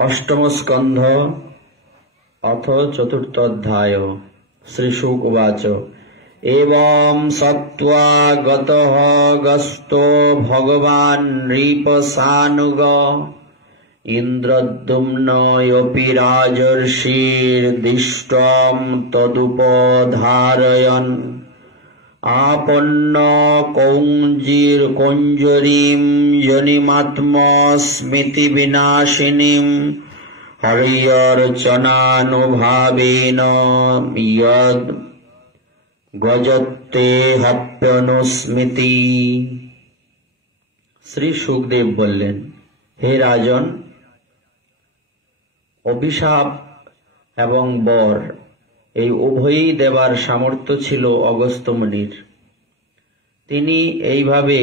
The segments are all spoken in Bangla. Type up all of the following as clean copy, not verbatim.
अष्टम स्कंध अथ चतुर्थ अध्याय। श्रीशुक उवाच एवं सत्त्वा गतः गस्तो भगवान् नृपसानुग इन्द्रद्युम्नोऽपि राजर्षिर्दिष्टं तदुपधारयन् आपन्न कौञ्जरीं जनिमात्मस्मृति विनाशिनीं हर्यर्चनानुभावेन यद् गजते हप्यनुस्मृति। श्री सुखदेव बोलें, हे राजन, অভিশাপ এবং বর এই উভয়ই দেবার সামর্থ্য ছিল অগস্ত্য মুনির। তিনি এইভাবে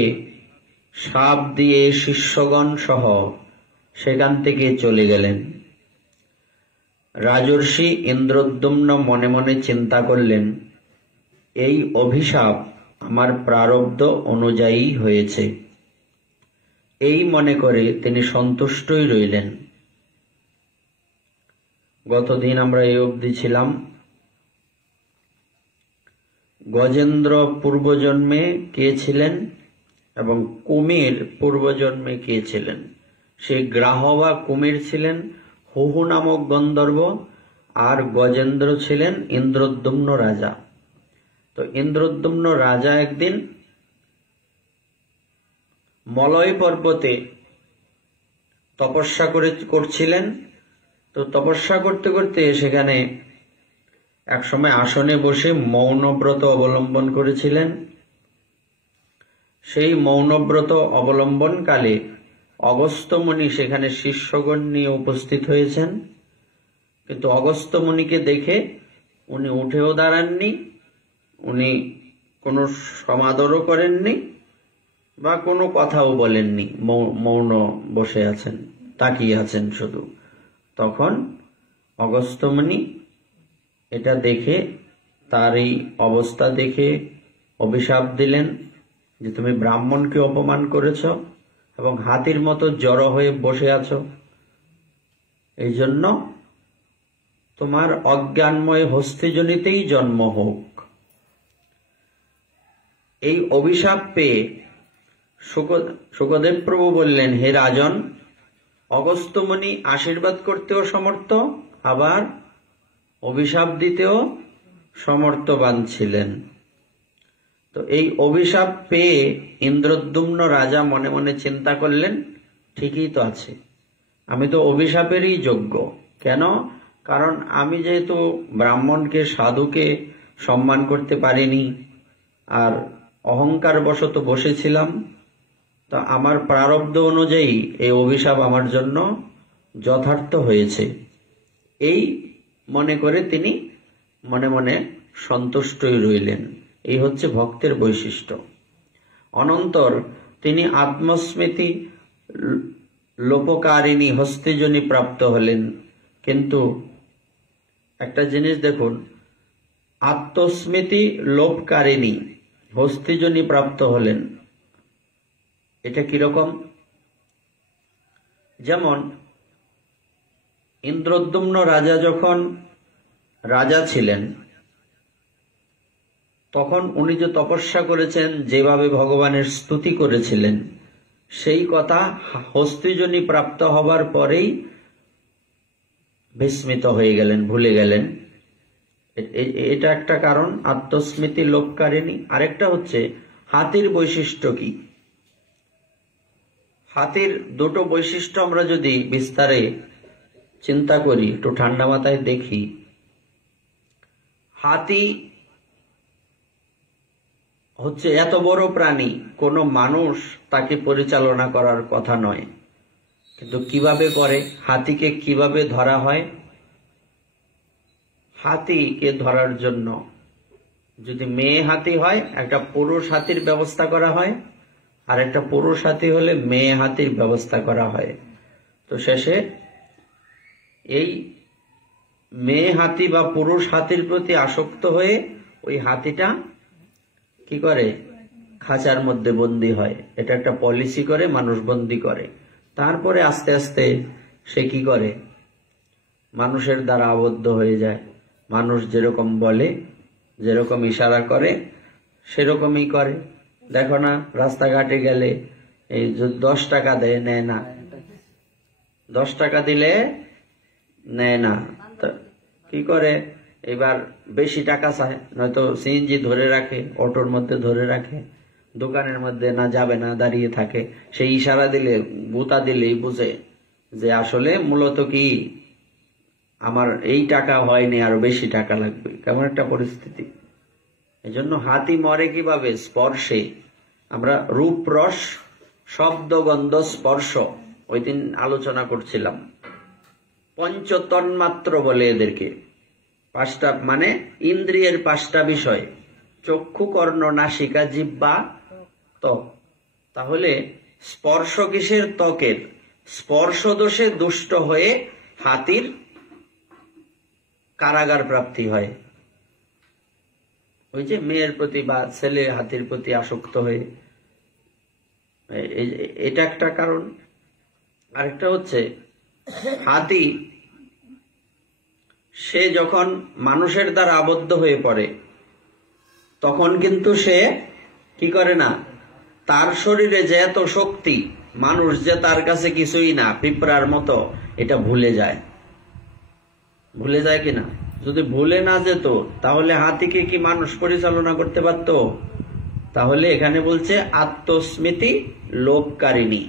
শাপ দিয়ে শিষ্যগণ সহ সেখান থেকে চলে গেলেন। রাজর্ষি ইন্দ্রদ্যুম্ন মনে মনে চিন্তা করলেন, এই অভিশাপ আমার প্রারব্ধ অনুযায়ী হয়েছে। এই মনে করে তিনি সন্তুষ্টই রইলেন। গতদিন আমরা এই অবধি ছিলাম। গজেন্দ্র পূর্বজন্মে কে ছিলেন এবং কুমির পূর্বজন্মে কে ছিলেন? সেই গ্রাহ বা কুমির ছিলেন হুহু নামক গন্ধর্ব, আর গজেন্দ্র ছিলেন ইন্দ্রদ্যুম্ন রাজা। তো ইন্দ্রদ্যুম্ন রাজা একদিন মলয় পর্বতে তপস্যা করছিলেন। তো তপস্যা করতে করতে সেখানে একসময় আসনে বসে মৌনব্রত অবলম্বন করেছিলেন। সেই মৌনব্রত অবলম্বনকালে অগস্ত্য মুনি সেখানে শিষ্যগণ নিয়ে উপস্থিত হয়েছেন। কিন্তু অগস্ত্য মুনিকে দেখে উনি উঠেও দাঁড়াননি, উনি কোনো সমাদরও করেননি বা কোনো কথাও বলেননি, মৌন বসে আছেন, তাকিয়ে আছেন শুধু। তখন অগস্ত্য মুনি এটা দেখে, তার এই অবস্থা দেখে অভিশাপ দিলেন যে তুমি ব্রাহ্মণকে অপমান করেছ এবং হাতির মতো জড়ো হয়ে বসে আছো, এই জন্য তোমার অজ্ঞানময় হস্তিজনিতেই জন্ম হোক। এই অভিশাপ পেয়ে শুকদেব প্রভু বললেন, হে রাজন, অগস্ত্য মুনি আশীর্বাদ করতেও সমর্থ, আবার অভিশাপ দিতেও সমর্থবান ছিলেন। তো এই অভিশাপ পেয়ে ইন্দ্রদ্যুম্ন রাজা মনে মনে চিন্তা করলেন, ঠিকই তো আছে, আমি তো অভিশাপেরই যোগ্য। কেন? কারণ আমি যেহেতু ব্রাহ্মণকে, সাধুকে সম্মান করতে পারিনি, আর অহংকার বশত বসেছিলাম, তো আমার প্রারব্ধ অনুযায়ী এই অভিশাপ আমার জন্য যথার্থ হয়েছে। এই মনে করে তিনি মনে মনে সন্তুষ্টই রইলেন। এই হচ্ছে ভক্তের বৈশিষ্ট্য। অনন্তর তিনি আত্মস্মৃতি লোপকারিণী হস্তিজনী প্রাপ্ত হলেন। কিন্তু একটা জিনিস দেখুন, আত্মস্মৃতি লোপকারিণী হস্তিজনী প্রাপ্ত হলেন, এটা কিরকম? যেমন ইন্দ্রদ্যুম্ন রাজা যখন রাজা ছিলেন, তখন উনি যে তপস্যা করেছেন, যেভাবে ভগবানের স্তুতি করেছিলেন, সেই কথা হস্তিজনী প্রাপ্ত হবার পরেই বিস্মিত হয়ে গেলেন, ভুলে গেলেন। এটা একটা কারণ, আত্মস্মৃতি লোপকারিণী। আরেকটা হচ্ছে হাতির বৈশিষ্ট্য কি? হাতির দুটো বৈশিষ্ট্য আমরা যদি বিস্তারে চিন্তা করি, একটু ঠান্ডা মাথায় দেখি। হাতি হচ্ছে এত বড় প্রাণী, কোনো মানুষ তাকে পরিচালনা করার কথা নয়, কিন্তু কিভাবে করে? হাতিকে কিভাবে ধরা হয়? হাতিকে ধরার জন্য যদি মেয়ে হাতি হয়, একটা পুরুষ হাতির ব্যবস্থা করা হয়, আর একটা পুরুষ হাতি হলে মেয়ে হাতির ব্যবস্থা করা হয়। তো শেষে এই মেয়ে হাতি বা পুরুষ হাতির প্রতি আসক্ত হয়ে ওই হাতিটা কি করে? খাঁচার মধ্যে বন্দী হয়। এটা একটা পলিসি করে মানুষ বন্দী করে। তারপরে আস্তে আস্তে সে কি করে? মানুষের দ্বারা আবদ্ধ হয়ে যায়। মানুষ যেরকম বলে, যেরকম ইশারা করে, সেরকমই করে। দেখো না, রাস্তাঘাটে গেলে এই 10 টাকা দেয়, নেয় না। 10 টাকা দিলে নেয় না, কি করে? এবার বেশি টাকা চায়, নয়তো সিএনজি ধরে রাখে, অটোর মধ্যে ধরে রাখে, দোকানের মধ্যে না যাবে না, দাঁড়িয়ে থাকে। সেই ইশারা দিলে, বুতা দিলেই বুঝে যে আসলে মূলত কি আমার এই টাকা হয়নি, আরো বেশি টাকা লাগবে। কেমন একটা পরিস্থিতি। এজন্য হাতি মরে কিভাবে? স্পর্শে। আমরা রূপ, রস, শব্দ, গন্ধ, স্পর্শ ওই দিন আলোচনা করছিলাম। পঞ্চতন্মাত্র বলে এদেরকে। 5টা মানে ইন্দ্রিয়ের 5টা বিষয়: চক্ষু, কর্ণ, নাসিকা, জিহ্বা, ত্বক। তাহলে স্পর্শ কিসের? ত্বকের। স্পর্শ দোষে দুষ্ট হয়ে হাতির কারাগার প্রাপ্তি হয়। ওই যে মেয়ের প্রতি বা ছেলে হাতির প্রতি আসক্ত হয়ে, এটা একটা কারণ। আরেকটা হচ্ছে হাতি সে যখন মানুষের দ্বারা আবদ্ধ হয়ে পড়ে, তখন কিন্তু সে কি করে না, তার শরীরে যে এত শক্তি, মানুষ যে তার কাছে কিছুই না, পিঁপড়ার মতো, এটা ভুলে যায়। ভুলে যায় কিনা? যদি ভুলে না যেত তাহলে হাতিকে কি মানুষ পরিচালনা করতে পারত? তাহলে এখানে বলছে আত্মস্মৃতি লোপকারিণী।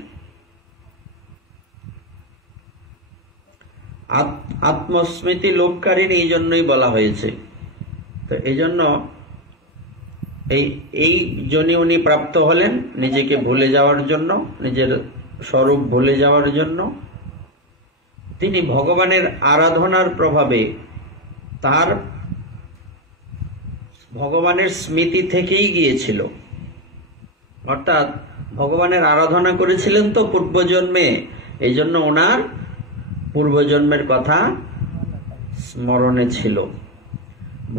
আত্মস্মৃতি লোপকারিণী এই জন্যই বলা হয়েছে। তো এই জন্য এই জন্য উনি প্রাপ্ত হলেন নিজেকে ভুলে যাওয়ার জন্য, নিজের স্বরূপ ভুলে যাওয়ার জন্য। তিনি ভগবানের আরাধনার প্রভাবে তার ভগবানের স্মৃতি থেকেই গিয়েছিল। অর্থাৎ ভগবানের আরাধনা করেছিলেন তো পূর্বজন্মে, এই জন্য ওনার পূর্বজন্মের কথা স্মরণে ছিল।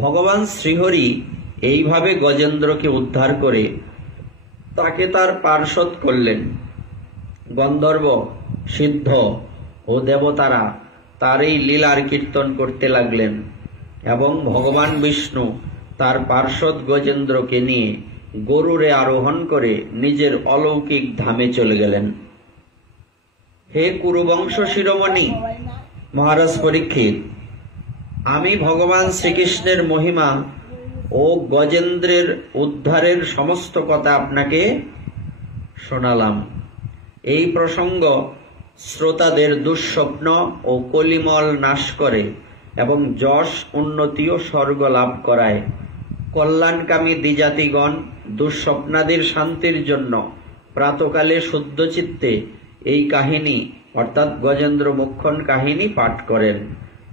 ভগবান শ্রীহরি এইভাবে গজেন্দ্রকে উদ্ধার করে তাকে তার পার্ষদ করলেন। গন্ধর্ব, সিদ্ধ ও দেবতারা তার এই লীলার কীর্তন করতে লাগলেন এবং ভগবান বিষ্ণু তার পার্ষদ গজেন্দ্রকে নিয়ে গরুরে আরোহণ করে নিজের অলৌকিক ধামে চলে গেলেন। হে কুরুবংশ শিরোমণি মহারাজ পরীক্ষিত, আমি ভগবান শ্রীকৃষ্ণের মহিমা ও গজেন্দ্রের উদ্ধারের সমস্ত কথা আপনাকে শোনালাম। এই প্রসঙ্গ শ্রোতাদের দুঃস্বপ্ন ও কলিমল নাশ করে এবং যশ, উন্নতি ও স্বর্গ লাভ করায়। কল্যাণকামী দ্বিজাতিগণ দুঃস্বপ্নাদির শান্তির জন্য প্রাতকালে শুদ্ধ চিত্তে এই কাহিনী অর্থাৎ গজেন্দ্র মোক্ষণ কাহিনী পাঠ করেন।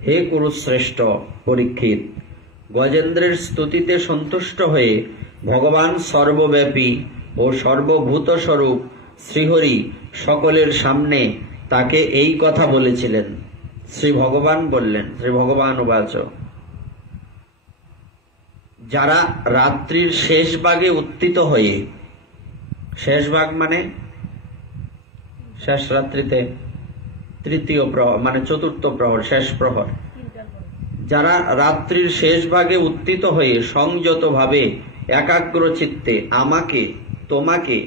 হে কুরুশ্রেষ্ঠ পরীক্ষিত, গজেন্দ্রের স্তুতিতে সন্তুষ্ট হয়ে ভগবান সর্বব্যাপী ও সর্বভূত স্বরূপ শ্রীহরি সকলের সামনে তাকে এই কথা বলেছিলেন। শ্রী ভগবান বললেন, শ্রী ভগবান উবাচ, যারা রাত্রির শেষ ভাগে উত্থিত হয়ে, শেষ ভাগ মানে শেষ রাত্রিতে তৃতীয় প্রহর মানে চতুর্থ প্রহর, শেষ প্রহর, যারা রাত্রির শেষ ভাগে উত্থিত হয়ে সংযতভাবে একাগ্র চিত্তে আমাকে, তোমাকে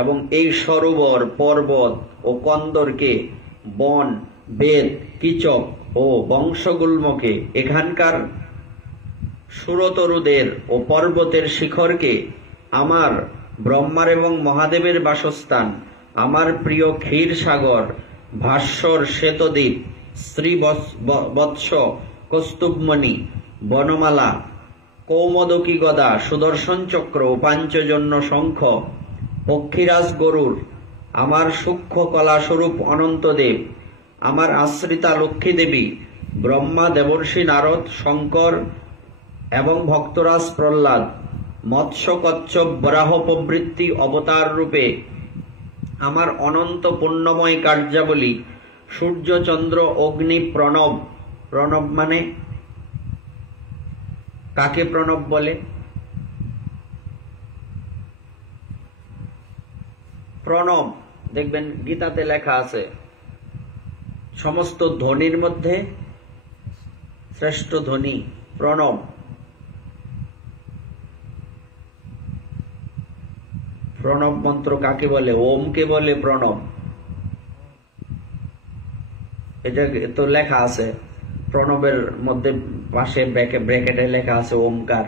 এবং এই সরোবর, পর্বত ও কন্দরকে, বন, বেদ, কীচক ও বংশগুল্মকে, এখানকার সুরতরুদের ও পর্বতের শিখরকে আমার ব্রহ্মার এবং মহাদেবের বাসস্থান, আমার প্রিয় ক্ষীর সাগর, ভাস্বর শ্বেতদ্বীপ, শ্রী বৎস, কৌস্তুভমণি, বনমালা, কৌমদকী গদা, সুদর্শন চক্র ও পাঞ্চজন্য শঙ্খ, পক্ষীরাজ গরুর, আমার সূক্ষ্ম কলাস্বরূপ অনন্তদেব, আমার আশ্রিতা লক্ষ্মী দেবী, ব্রহ্মা, দেবর্ষি নারদ, শঙ্কর এবং ভক্তরাজ প্রহ্লাদ, মৎস্য, কচ্ছপ, বরাহ প্রভৃতি অবতার রূপে আমার অনন্ত পুণ্যময় কার্যাবলী, সূর্য, চন্দ্র, অগ্নি, প্রণব, প্রণব মানে কাকে প্রণব বলে? প্রণব দেখবেন গীতাতে লেখা আছে, সমস্ত ধ্বনির মধ্যে শ্রেষ্ঠ ধ্বনি প্রণব। প্রণব মন্ত্র কাকে বলে? ওমকে বলে প্রণব। এটা তো লেখা আছে প্রণবের মধ্যে, পাশে ব্র্যাকেটে লেখা আছে ওমকার,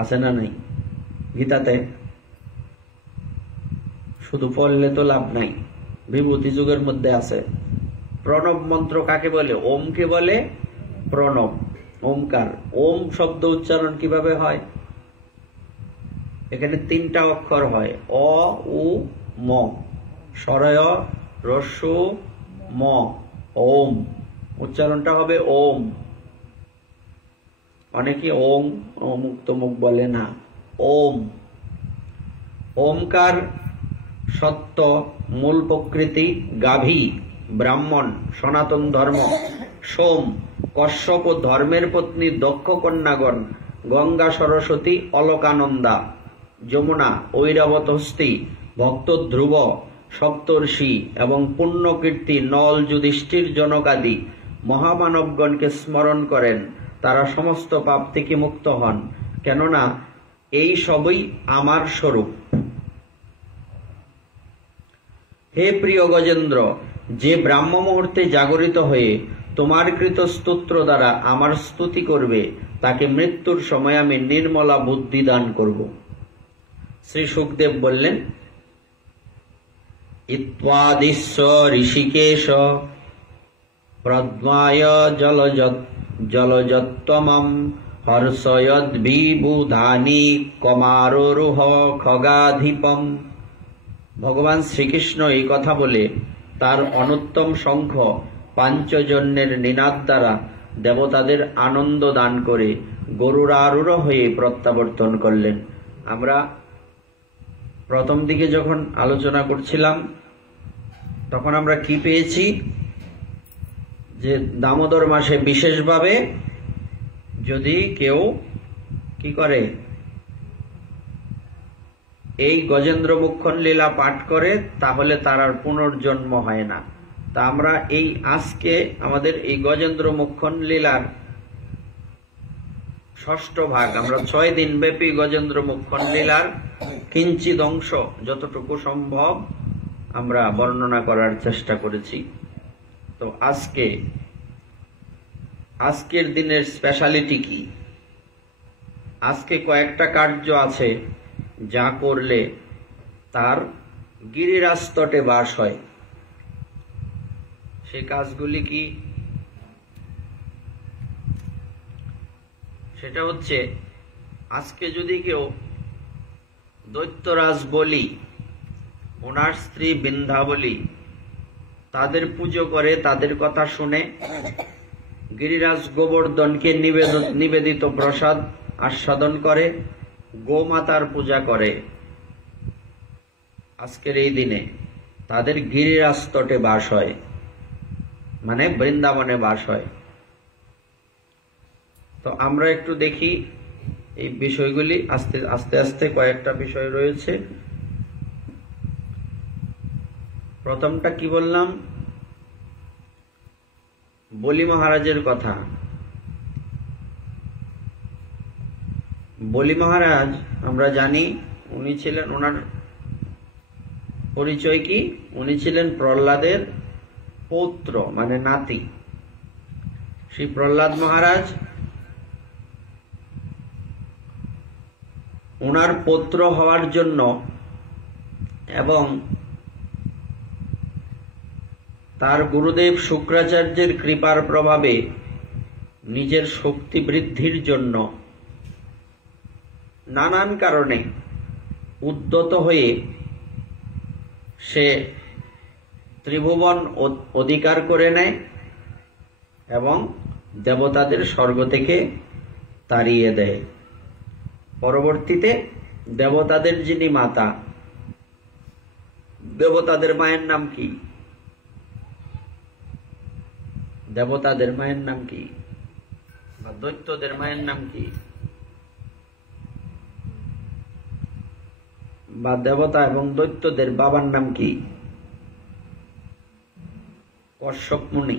আছে না নাই গীতাতে? শুধু পড়লে তো লাভ নাই, বিভূতি যুগের মধ্যে আছে। প্রণব মন্ত্র কাকে বলে? ওমকে বলে প্রণব, ওমকার। ওম শব্দ উচ্চারণ কিভাবে হয়? এখানে 3টা অক্ষর হয়, অ, উ, ম। স্বরয় রস্যু ম, ওম। উচ্চারণটা হবে ওম। অনেকে ওম অমুক তমুক বলে না, ওম। ওমকার সত্য, মূল প্রকৃতি, গাভী, ব্রাহ্মণ, সনাতন ধর্ম, সোম, কশ্যপ ও ধর্মের পত্নী দক্ষ কন্যাগণ, গঙ্গা, সরস্বতী, অলকানন্দা, যমুনা, ঐরাবত হস্তি, ভক্ত ধ্রুব, সপ্তর্ষি এবং পুণ্যকীর্তি নল, যুধিষ্ঠির, জনকাদি মহামানবগণকে স্মরণ করেন, তারা সমস্ত পাপ থেকে মুক্ত হন, কেননা এই সবই আমার স্বরূপ। হে প্রিয় গজেন্দ্র, যে ব্রাহ্ম মুহূর্তে জাগরিত হয়ে তোমার কৃত স্তোত্র দ্বারা আমার স্তুতি করবে, তাকে মৃত্যুর সময় আমি নির্মলা বুদ্ধি দান করব। শ্রী সুখদেব বললেন, ইত্যাদিস্য ঋষিকেশ প্রদ্মায় জলজত্তমম হর্ষয়দ্বিবুধানি কমারোরুহ খগাধিপম। ভগবান শ্রীকৃষ্ণ এই কথা বলে তার অনুত্তম শঙ্খ পাঞ্চজন্যের নিনাদ দ্বারা দেবতাদের আনন্দ দান করে গরুড়ারূঢ় হয়ে প্রত্যাবর্তন করলেন। আমরা প্রথম দিকে যখন আলোচনা করছিলাম তখন আমরা কি পেয়েছি? যে দামোদর মাসে বিশেষভাবে যদি কেউ কি করে, এই গজেন্দ্র মুখ্যন লীলা পাঠ করে, তাহলে তার আর পুনর্জন্ম হয় না। তা আমরা এই আজকে আমাদের এই গজেন্দ্র মুখ্যন লীলার 6ষ্ঠ ভাগ, আমরা 6 দিন ব্যাপী গজেন্দ্র মুখ্যন লীলার কিঞ্চিৎ অংশ যতটুকু সম্ভব আমরা বর্ণনা করার চেষ্টা করেছি। তো আজকের দিনের স্পেশালিটি কি? আজকে কয়েকটা কার্য আছে যা করলে তার গিরিরাজ তটে বাস হয়। সেই কাজগুলি কি? সেটা হচ্ছে, আজকে যদি কেউ দৈত্যরাজ বলি, ওনার স্ত্রী বিন্ধ্যাবলী, তাদের পুজো করে, তাদের কথা শুনে গিরিরাজ গোবর্ধনকে নিবেদিত প্রসাদ আস্বাদন করে, গোমাতার পূজা করে, আজকের এই দিনে তাদের গিরিরাজ তটে বাস হয়, মানে বৃন্দাবনে বাস হয়। তো আমরা একটু দেখি এই বিষয়গুলি, আস্তে আস্তে কয়েকটা বিষয় রয়েছে। প্রথমটা কি বললাম? বলি মহারাজের কথা। বলি মহারাজ আমরা জানি উনি ছিলেন, ওনার পরিচয় কি? উনি ছিলেন প্রহ্লাদের পৌত্র, মানে নাতি। শ্রী প্রহ্লাদ মহারাজ ওনার পুত্র হওয়ার জন্য এবং তার গুরুদেব শুক্রাচার্যের কৃপার প্রভাবে নিজের শক্তি বৃদ্ধির জন্য নানান কারণে উদ্যত হয়ে সে ত্রিভুবন অধিকার করে নেয় এবং দেবতাদের স্বর্গ থেকে তাড়িয়ে দেয়। পরবর্তীতে দেবতাদের যিনি মাতা, দেবতাদের মায়ের নাম কি? দেবতাদের মায়ের নাম কি? বা দৈত্যদের মায়ের নাম কি? বা দেবতা এবং দৈত্যদের বাবার নাম কি? কশ্যপ মুনি।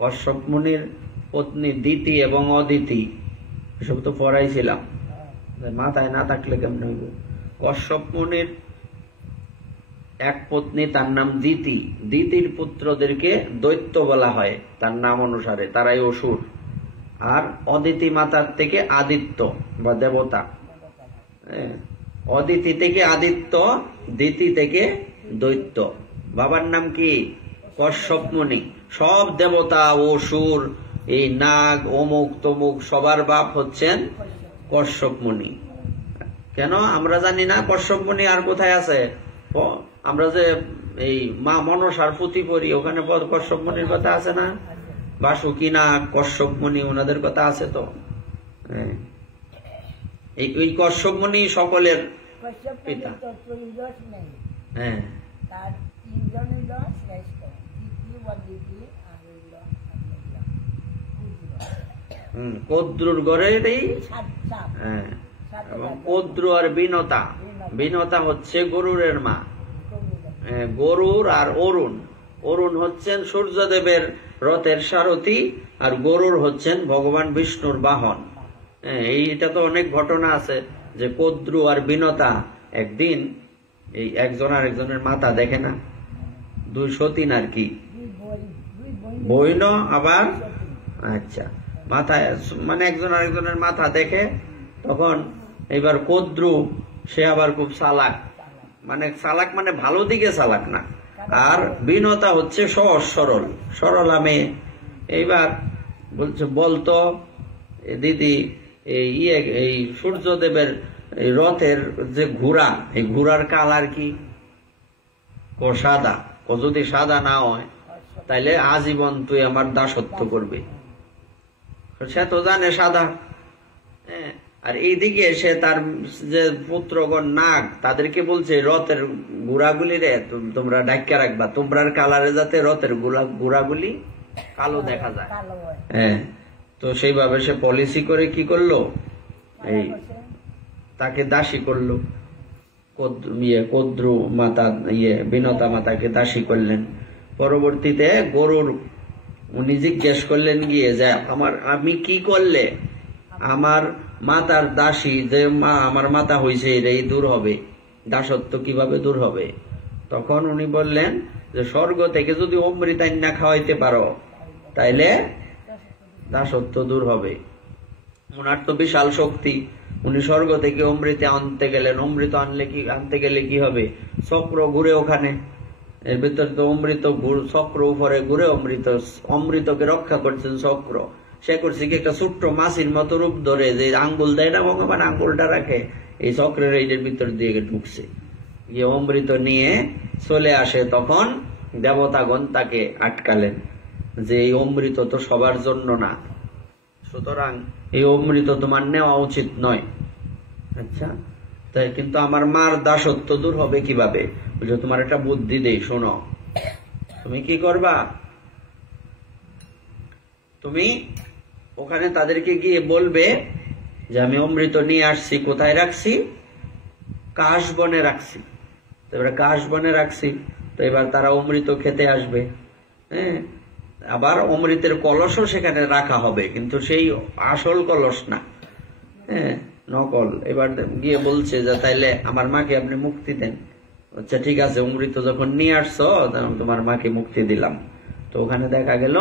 কশ্যপ মুনির পত্নী দিতি এবং অদিতি, এসব তো পড়াইছিলাম, মাথায় না থাকলে কেমন হইব। কশ্যপ মুনির এক পত্নী, তার নাম দিতি। দিতির পুত্রদেরকে দৈত্য বলা হয় তার নাম অনুসারে, তারাই অসুর। আর অদিতি মাতার থেকে আদিত্য বা দেবতা। অদিতি থেকে আদিত্য, দিতি থেকে দৈত্য। বাবার নাম কি? কশ্যপ মুনি। সব দেবতা অসুর, এই নাগ অমুক তমুক সবার বাপ হচ্ছেন কশ্যপ মুনি। কেন আমরা জানি না কশ্যপ মুনি আর কোথায় আছে? আমরা যে এই মা মনসার পুঁথি পড়ি, ওখানে কশ্যপ মুনির কথা আছে না? বাসুকি নাগ, কশ্যপ মুনি, ওনাদের কথা আছে তো। এই কশ্যপ মুনি সকলের পিতা। হ্যাঁ, কদ্রুর ঘরের এই, হ্যাঁ, এবং কদ্রু আর বিনতা। বিনতা হচ্ছে গরুরের মা। গরুর আর অরুণ, অরুণ হচ্ছেন সূর্যদেবের রথের সারথি, আর গরুর হচ্ছেন ভগবান বিষ্ণুর বাহন। এইটা তো অনেক ঘটনা আছে যে কদ্রু আর বিনতা একদিন এই একজন আর একজনের মাথা দেখে না, দুই সতীন আর কি, বইন আবার, আচ্ছা, মাথায় মানে একজন আরেকজনের মাথা দেখে। তখন এবার কদ্রু সে আবার খুব চালাক, মানে চালাক মানে ভালো দিকে চালাক না, আর বিনতা হচ্ছে সহজ সরল, সরলা মেয়ে। এইবার বলছে, বলতো দিদি এই সূর্যদেবের এই রথের যে ঘোড়া, এই ঘোড়ার কালার কি? সাদা। যদি সাদা না হয় তাইলে আজীবন তুই আমার দাসত্ব করবি। সে তো জানে সাদা। আর এইদিকে সে তার যে পুত্রগণ নাগ, তাদেরকে বলছে রথের ঘোড়াগুলি রে তোমরা ঢাকিয়া রাখবা, তোমরার কালারে যাতে রথের ঘোড়াগুলি কালো দেখা যায়। হ্যাঁ, তো সেইভাবে সে পলিসি করে কি করলো, এই তাকে দাসী করলো। কদ্রু মাতা বিনতা মাতাকে দাসী করলেন। পরবর্তীতে গরুর উনি জিজ্ঞেস করলেন গিয়ে যে আমি কি করলে আমার মাতার দাসী যে মা আমার মাতা হয়েছে এটাই দূর হবে, দাসত্ব কিভাবে দূর হবে? তখন উনি বললেন যে স্বর্গ থেকে যদি অমৃত আইনা খাওয়াইতে পারো তাইলে দাসত্ব দূর হবে। ওনার তো বিশাল শক্তি, উনি স্বর্গ থেকে অমৃত আনতে গেলেন। অমৃত আনতে গেলে কি হবে? চক্র ঘুরে ওখানে, এর ভিতরে তো অমৃত চক্র উপরে ঘুরে অমৃতকে রক্ষা করছেন চক্র। সে করছে কি একটা ছোট্ট মাছির মতো রূপ ধরে, যে আঙ্গুল দেয় না ভগবান, আঙ্গুলটা রাখে এই চক্রের এইটার ভিতর দিয়ে ঢুকছে, গিয়ে অমৃত নিয়ে চলে আসে। তখন দেবতাগণ তাকে আটকালেন যে এই অমৃত তো সবার জন্য না, সুতরাং এই অমৃত তোমার নেওয়া উচিত নয়। আচ্ছা, তাই কিন্তু আমার মার দাসত্ব দূর হবে কিভাবে? বুঝলো, তোমার একটা বুদ্ধি দেই, শোনো। তুমি কি করবা? তুমি ওখানে তাদেরকে গিয়ে বলবে যে আমি অমৃত নিয়ে আসছি। কোথায় রাখছি? কাশবনে রাখছি। তো এবার কাশবনে রাখছি, তো এবার তারা অমৃত খেতে আসবে। হ্যাঁ, আবার অমৃতের কলসও সেখানে রাখা হবে, কিন্তু সেই আসল কলস না, হ্যাঁ, নকল। এবার গিয়ে বলছে যে তাইলে আমার মাকে আপনি মুক্তি দেন। আচ্ছা ঠিক আছে, অমৃত যখন নিয়ে আসছো তোমার মাকে মুক্তি দিলাম। তো ওখানে দেখা গেল,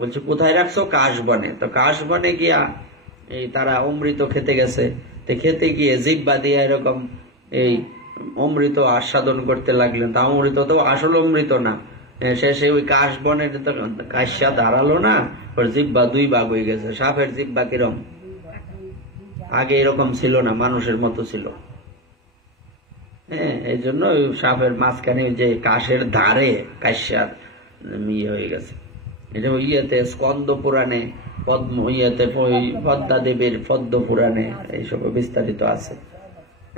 বলছে কোথায় রাখছো? কাশবনে। তো কাশবনে গিয়া এই তারা অমৃত খেতে গেছে। তো খেতে গিয়ে জিহ্বা দিয়ে এরকম এই অমৃত আস্বাদন করতে লাগলেন। তা অমৃত তো আসল অমৃত না। শেষে ওই কাশবনে কাশিয়া দাঁড়ালো না, ওর জিহ্বা দুই ভাগ হয়ে গেছে। সাপের জিহ্বা কিরম? আগে এরকম ছিল না, মানুষের মতো ছিল। হ্যাঁ, এই জন্য সাপের মাঝখানে যে কাশের ধারে কাশিয়ার ইয়ে হয়ে গেছে। এটা ইয়েতে স্কন্দ পুরাণে, পদ্মা দেবীর পদ্ম পুরাণে এইসব বিস্তারিত আছে।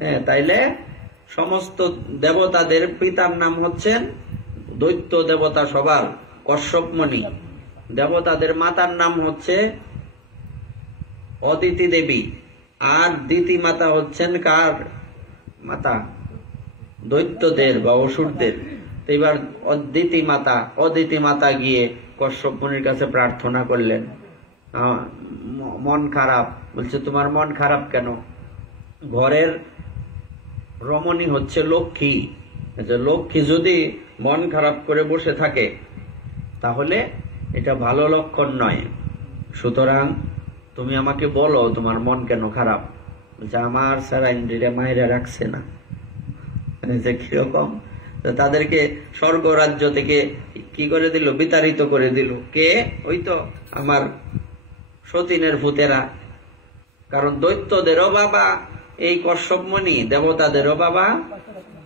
হ্যাঁ, তাইলে সমস্ত দেবতাদের পিতার নাম হচ্ছেন দৈত্য দেবতা সবার কশ্যপ মুনি। দেবতাদের মাতার নাম হচ্ছে অদিতি দেবী। আর দিতি মাতা হচ্ছেন কার মাতা? দৈত্যদের বা অসুরদের। তো এবার অদিতি মাতা গিয়ে কশ্যপ মুনির কাছে প্রার্থনা করলেন, মন খারাপ। বলছে তোমার মন খারাপ কেন? ঘরের রমণী হচ্ছে লক্ষ্মী, লক্ষ্মী যদি মন খারাপ করে বসে থাকে তাহলে এটা ভালো লক্ষণ নয়। সুতরাং তুমি আমাকে বলো তোমার মন কেন খারাপ। বলছে আমার স্যার ইন্দ্রিয়া মায়েরা রাখছে না। কিরকম? তাদেরকে স্বর্গ রাজ্য থেকে কি করে দিল? বিতাড়িত করে দিল। কে? ওই তো আমার সতীনের ভূতেরা। কারণ দৈত্যদেরও বাবা এই কশ্যপ মুনি, দেবতাদেরও বাবা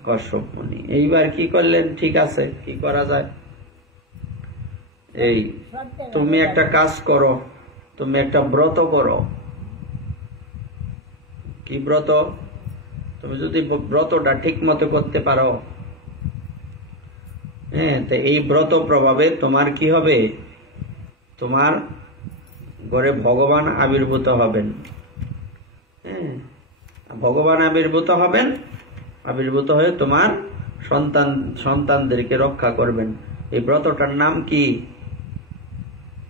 কশ্যপ মুনি। এইবার কি করলেন? ঠিক আছে, কি করা যায়? এই তুমি একটা কাজ করো, তুমি একটা ব্রত করো। কি ব্রত? তুমি যদি ব্রতটা ঠিক মতো করতে পারো, হ্যাঁ, তো এই ব্রত প্রভাবে তোমার কি হবে? তোমার ঘরে ভগবান আবির্ভূত হবেন। হ্যাঁ, ভগবান আবির্ভূত হবেন, আবির্ভূত হয়ে তোমার সন্তানদেরকে রক্ষা করবেন। এই ব্রতটার নাম কি?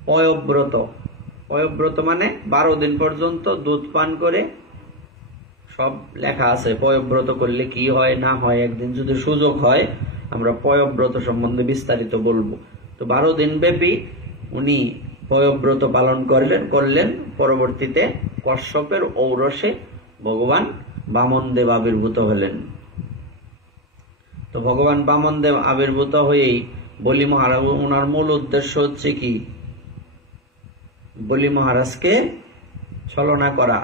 পয়ব্রত। পয়ব্রত মানে 12 দিন পর্যন্ত দুধ পান করে, সব লেখা আছে পয়ব্রত করলে কি হয় না হয়। একদিন যদি সুযোগ হয় আমরা পয়ব্রত সম্বন্ধে বিস্তারিত বলবো। তো 12 দিন ব্যাপী উনি পয়ব্রত পালন করলেন। পরবর্তীতে কশ্যপের ঔরসে ভগবান বামনদেব আবির্ভূত হলেন। তো ভগবান বামনদেব আবির্ভূত হয়েই বলি মহারাজ, ওনার মূল উদ্দেশ্য হচ্ছে কি? বলি মহারাজকে ছলনা করা,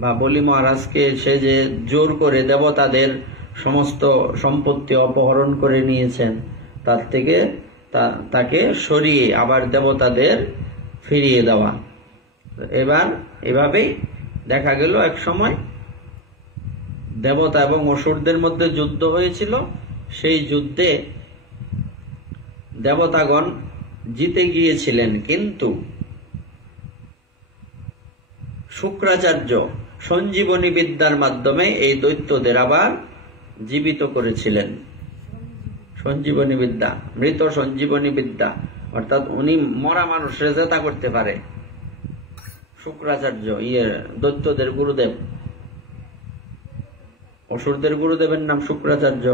বা বলি মহারাজকে সে যে জোর করে দেবতাদের সমস্ত সম্পত্তি অপহরণ করে নিয়েছেন তার থেকে তাকে সরিয়ে আবার দেবতাদের ফিরিয়ে দেওয়া। এবার এভাবেই দেখা গেল এক সময় দেবতা এবং অসুরদের মধ্যে যুদ্ধ হয়েছিল। সেই যুদ্ধে দেবতাগণ জিতে গিয়েছিলেন, কিন্তু শুক্রাচার্য সঞ্জীবনী বিদ্যার মাধ্যমে এই দৈত্যদের আবার জীবিত করেছিলেন। সঞ্জীবনী বিদ্যা, মৃত সঞ্জীবনী বিদ্যা, অর্থাৎ উনি মরা মানুষের জেতা করতে পারে। শুক্রাচার্য দৈত্যদের গুরুদেব। অসুরদের গুরুদেবের নাম শুক্রাচার্য,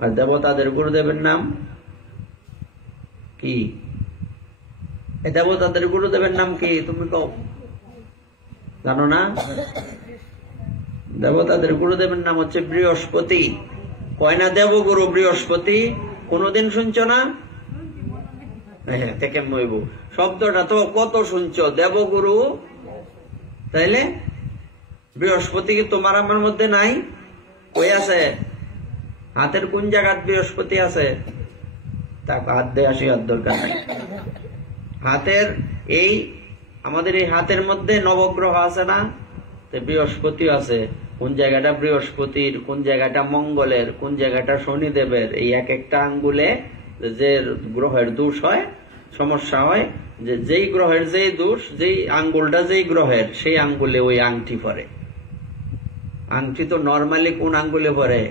আর দেবতাদের গুরুদেবের নাম কি? দেবতাদের গুরুদেবের নাম কি? তুমি কও, জানো না? দেবতাদের গুরুদেবের নাম হচ্ছে বৃহস্পতি। কয় না দেবগুরু বৃহস্পতি? কোনদিন শুনছো না? থেকে মইব শব্দটা তো কত শুনছো, দেবগুরু। তাইলে বৃহস্পতি কি তোমার আমার মধ্যে নাই? কই আছে? হাতের কোন জায়গায় বৃহস্পতি আছে? তাকে হাত দিয়ে আসি, হাত দরকার নাই। হাতের আমাদের এই হাতের মধ্যে নবগ্রহ আছে না? বৃহস্পতি আছে। কোন জায়গাটা বৃহস্পতির, কোন জায়গাটা মঙ্গলের, কোন জায়গাটা শনিদেবের, এই এক একটা আঙ্গুলে যে গ্রহের দোষ হয়, সমস্যা হয়, যে যেই গ্রহের যেই দোষ, যেই আঙ্গুলটা যেই গ্রহের, সেই আঙ্গুলে ওই আংটি পরে। আংটি তো নর্মালি কোন আঙ্গুলে পরে?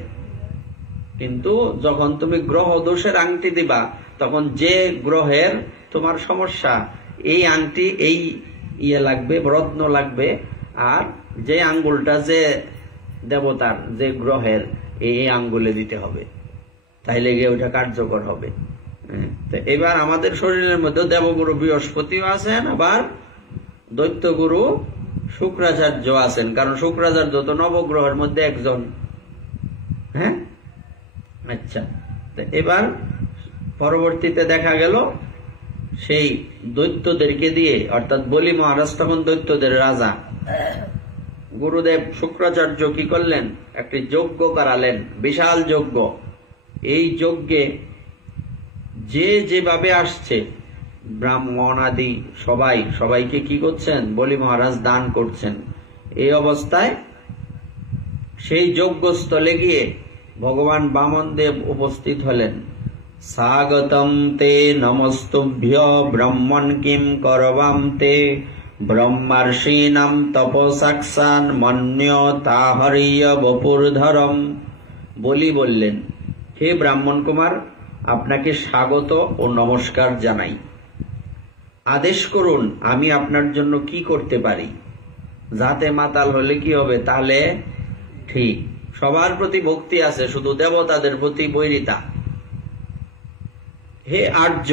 কিন্তু যখন তুমি গ্রহ দোষের আংটি দিবা, তখন যে গ্রহের তোমার সমস্যা, এই আংটি, এই লাগবে, রত্ন লাগবে। আর যে আঙ্গুলটা যে দেবতার, যে গ্রহের, এই আঙ্গুলে দিতে হবে, তাইলে গিয়ে ওইটা কার্যকর হবে। এবার আমাদের শরীরের মধ্যে দেবগুরু বৃহস্পতিও আছেন, আবার দৈত্যগুরু শুক্রাচার্য আছেন। কারণ শুক্রাচার্য তো নবগ্রহের মধ্যে একজন। হ্যাঁ, আচ্ছা। এবার পরবর্তীতে দেখা গেল সেই দৈত্যদেরকে দিয়ে, অর্থাৎ বলি মহারাজ তখন দৈত্যদের রাজা, গুরুদেব শুক্রাচার্য কি করলেন? একটি যজ্ঞ করালেন, বিশাল যজ্ঞ। এই যজ্ঞে যে যেভাবে আসছে ব্রাহ্মণ আদি সবাইকে কি করছেন? বলি মহারাজ দান করছেন। এই অবস্থায় সেই যজ্ঞস্থলে গিয়ে ভগবান বামনদেব উপস্থিত হলেন। স্বাগতম তে নমস্তুভ্য ব্রহ্মণ কিম করবাম তে ব্রহ্মার্ষীণাম তপসাক্ষান মন্য তাহরিয় বপুরধরম। বলি বললেন, হে ব্রাহ্মণ কুমার, আপনাকে স্বাগত ও নমস্কার জানাই। আদেশ করুন আমি আপনার জন্য কি করতে পারি। যাতে মাতাল হলে কি হবে? তাহলে ঠিক সবার প্রতি ভক্তি আছে, শুধু দেবতাদের প্রতি বৈরিতা। হে আর্য,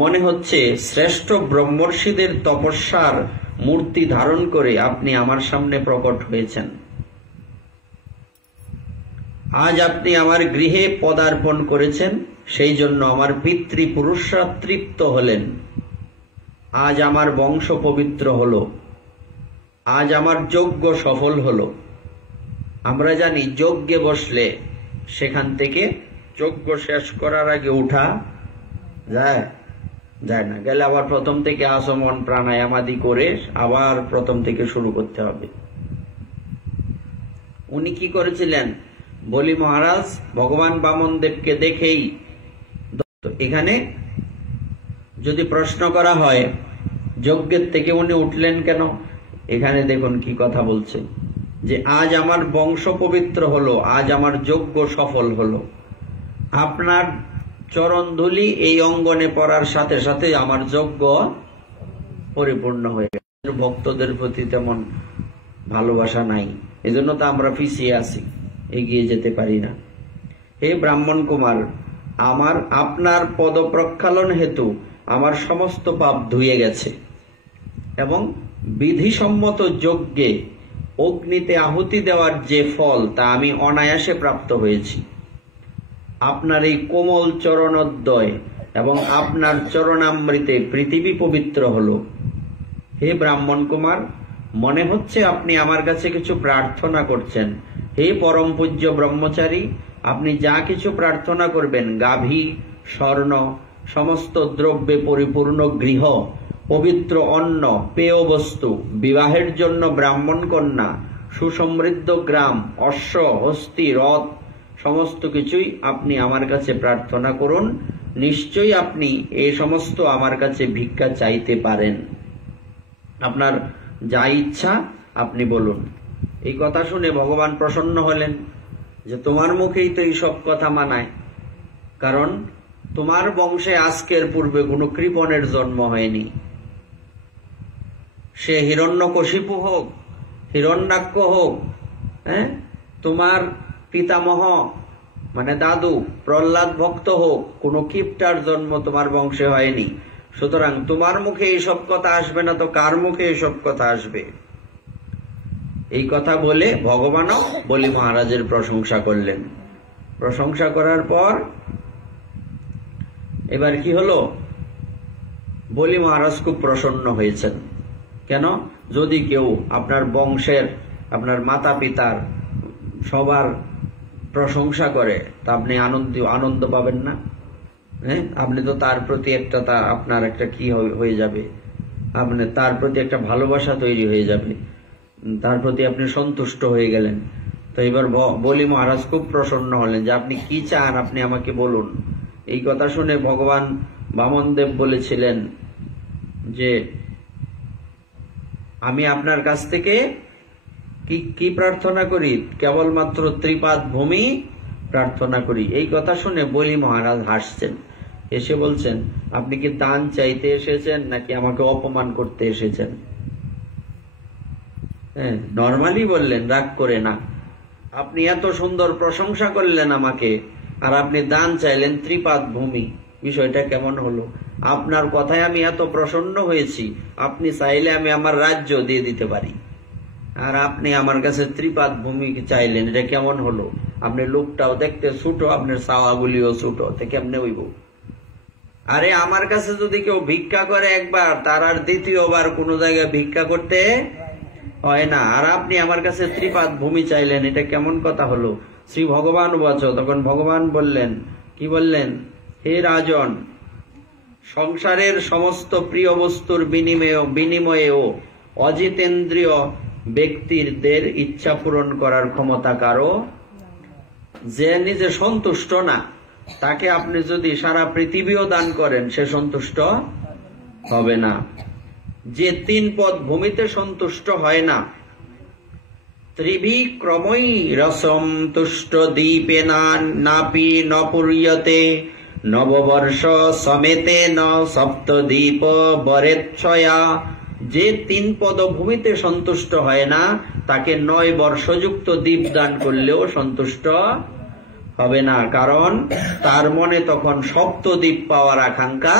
মনে হচ্ছে শ্রেষ্ঠ ব্রহ্মর্ষিদের তপস্যার মূর্তি ধারণ করে আপনি আমার সামনে প্রকট হয়েছেন। আজ আপনি আমার গৃহে পদার্পণ করেছেন, সেই জন্য আমার পিতৃপুরুষরা তৃপ্ত হলেন। আজ আমার বংশ পবিত্র হলো, আজ আমার যজ্ঞ সফল হলো। আমরা জানি যজ্ঞে বসলে সেখান থেকে যজ্ঞ শেষ করার আগে উঠা যায় না, গেলে আবার প্রথম থেকে আসমন প্রাণায়াম আদি করে আবার প্রথম থেকে শুরু করতে হবে। উনি কি করেছিলেন? বলি মহারাজ ভগবান বামন দেবকে দেখেই, এখানে যদি প্রশ্ন করা হয় যজ্ঞের থেকে উনি উঠলেন কেন, এখানে দেখুন কি কথা বলছে, যে আজ আমার বংশ পবিত্র হলো, আজ আমার যজ্ঞ সফল হলো। আপনার চরণধুলি এই অঙ্গনে পড়ার সাথে সাথে আমার যজ্ঞ পরিপূর্ণ হয়ে গেল। ভক্তদের প্রতি তেমন ভালোবাসা নাই, এজন্য তো আমরা পিছিয়ে আছি, এগিয়ে যেতে পারি না। হে ব্রাহ্মণ কুমার, আপনার পদ প্রক্ষালন হেতু আমার সমস্ত পাপ ধুয়ে গেছে এবং বিধিসম্মত যজ্ঞে অগ্নিতে আহুতি দেওয়ার যে ফল তা আমি অনায়াসে প্রাপ্ত হয়েছি। আপনার এই কোমল চরণোদ্বয় এবং আপনার চরণামৃতে পৃথিবী পবিত্র হল। হে ব্রাহ্মণ কুমার, মনে হচ্ছে আপনি আমার কাছে কিছু প্রার্থনা করছেন। হে পরম পূজ্য ব্রহ্মচারী, আপনি যা কিছু প্রার্থনা করবেন, গাভী, স্বর্ণ, সমস্ত দ্রব্যে পরিপূর্ণ গৃহ, পবিত্র অন্ন, পেয় বস্তু, বিবাহের জন্য ব্রাহ্মণ কন্যা, সুসমৃদ্ধ গ্রাম, অশ্ব, হস্তি, রথ, সমস্ত কিছুই আপনি আমার কাছে প্রার্থনা করুন। নিশ্চয়ই আপনি এই সমস্ত আমার কাছে ভিক্ষা চাইতে পারেন। আপনার যা ইচ্ছা আপনি বলুন। এই কথা শুনে ভগবান প্রসন্ন হলেন যে তোমার মুখেই তো এই সব কথা মানায়, কারণ তোমার বংশে আজকের পূর্বে কোনো কৃপণের জন্ম হয়নি। সে হিরণ্যকশিপু হোক, হিরণ্যাক্ষ হোক, তোমার পিতামহ মানে দাদু প্রহ্লাদ ভক্ত হোক, কোনো কিপটার জন্ম তোমার বংশে হয়নি। সুতরাং তোমার মুখে এইসব কথা আসবে না তো কার মুখে এইসব কথা আসবে? এই কথা বলে ভগবানও বলি মহারাজের প্রশংসা করলেন। প্রশংসা করার পর এবার কি হলো? বলি মহারাজ খুব প্রসন্ন হয়েছেন। কেন? যদি কেউ আপনার বংশের, আপনার মাতা পিতার সবার প্রশংসা করে তা আপনি আনন্দ পাবেন না? আপনি তো তার প্রতি আপনার একটা কি হয়ে যাবে, আপনি তার প্রতি একটা ভালোবাসা তৈরি হয়ে যাবে, তার প্রতি আপনি সন্তুষ্ট হয়ে গেলেন। তো এবার বলি মহারাজ খুব প্রসন্ন হলেন যে আপনি কি চান আপনি আমাকে বলুন। এই কথা শুনে ভগবান বামনদেব বলেছিলেন যে আমি আপনার কাছ থেকে কি প্রার্থনা করি? কেবলমাত্র ত্রিপাদ ভূমি প্রার্থনা করি। এই কথা শুনে বলি মহারাজ হাসছেন, এসে বলছেন আপনি কি দান চাইতে এসেছেন নাকি আমাকে অপমান করতে এসেছেন? নরমালি বললেন, রাগ করে না। আপনি এত সুন্দর প্রশংসা করলেন আমাকে, আর আপনি দান চাইলেন ত্রিপাদ ভূমি, বিষয়টা কেমন হলো? আপনার কথায় আমি এত প্রসন্ন হয়েছি, আপনি চাইলে আমি আমার রাজ্য দিয়ে দিতে পারি, আর আপনি আমার কাছে ত্রিপাদ ভূমি চাইলেন, এটা কেমন হলো? আপনি লোকটাও দেখতে ছোট, আপনার চাওয়াগুলিও ছোট, তা কেমনে হইব? আরে আমার কাছে যদি কেউ ভিক্ষা করে একবার, তার আর দ্বিতীয়বার কোনো জায়গায় ভিক্ষা করতে হয় না। আর আপনি আমার কাছে ত্রিপাদ ভূমি চাইলেন, এটা কেমন কথা হলো? শ্রী ভগবান বাচ। তখন ভগবান বললেন, কি বললেন? হে রাজন, সংসারের সমস্ত প্রিয় বস্তুর বিনিময়েও অজিতেন্দ্রিয় ব্যক্তিদের ইচ্ছা পূরণ করার ক্ষমতা কারো। যে নিজে সন্তুষ্ট না, তাকে আপনি যদি সারা পৃথিবীও দান করেন সে সন্তুষ্ট হবে না। যে 3 পদ ভূমিতে সন্তুষ্ট হয় না, ত্রিবিক্রমই রসম তুষ্ট দ্বীপে নাপি নপুর্যতে নববর্ষ সমেতে ন সপ্তদ্বীপ বরেচ্ছয়া, যে 3 পদভূমিতে সন্তুষ্ট হয় না তাকে 9 বর্ষযুক্ত দ্বীপ দান করলেও সন্তুষ্ট হবে না, কারণ তার মনে তখন সপ্তদ্বীপ পাওয়ার আকাঙ্ক্ষা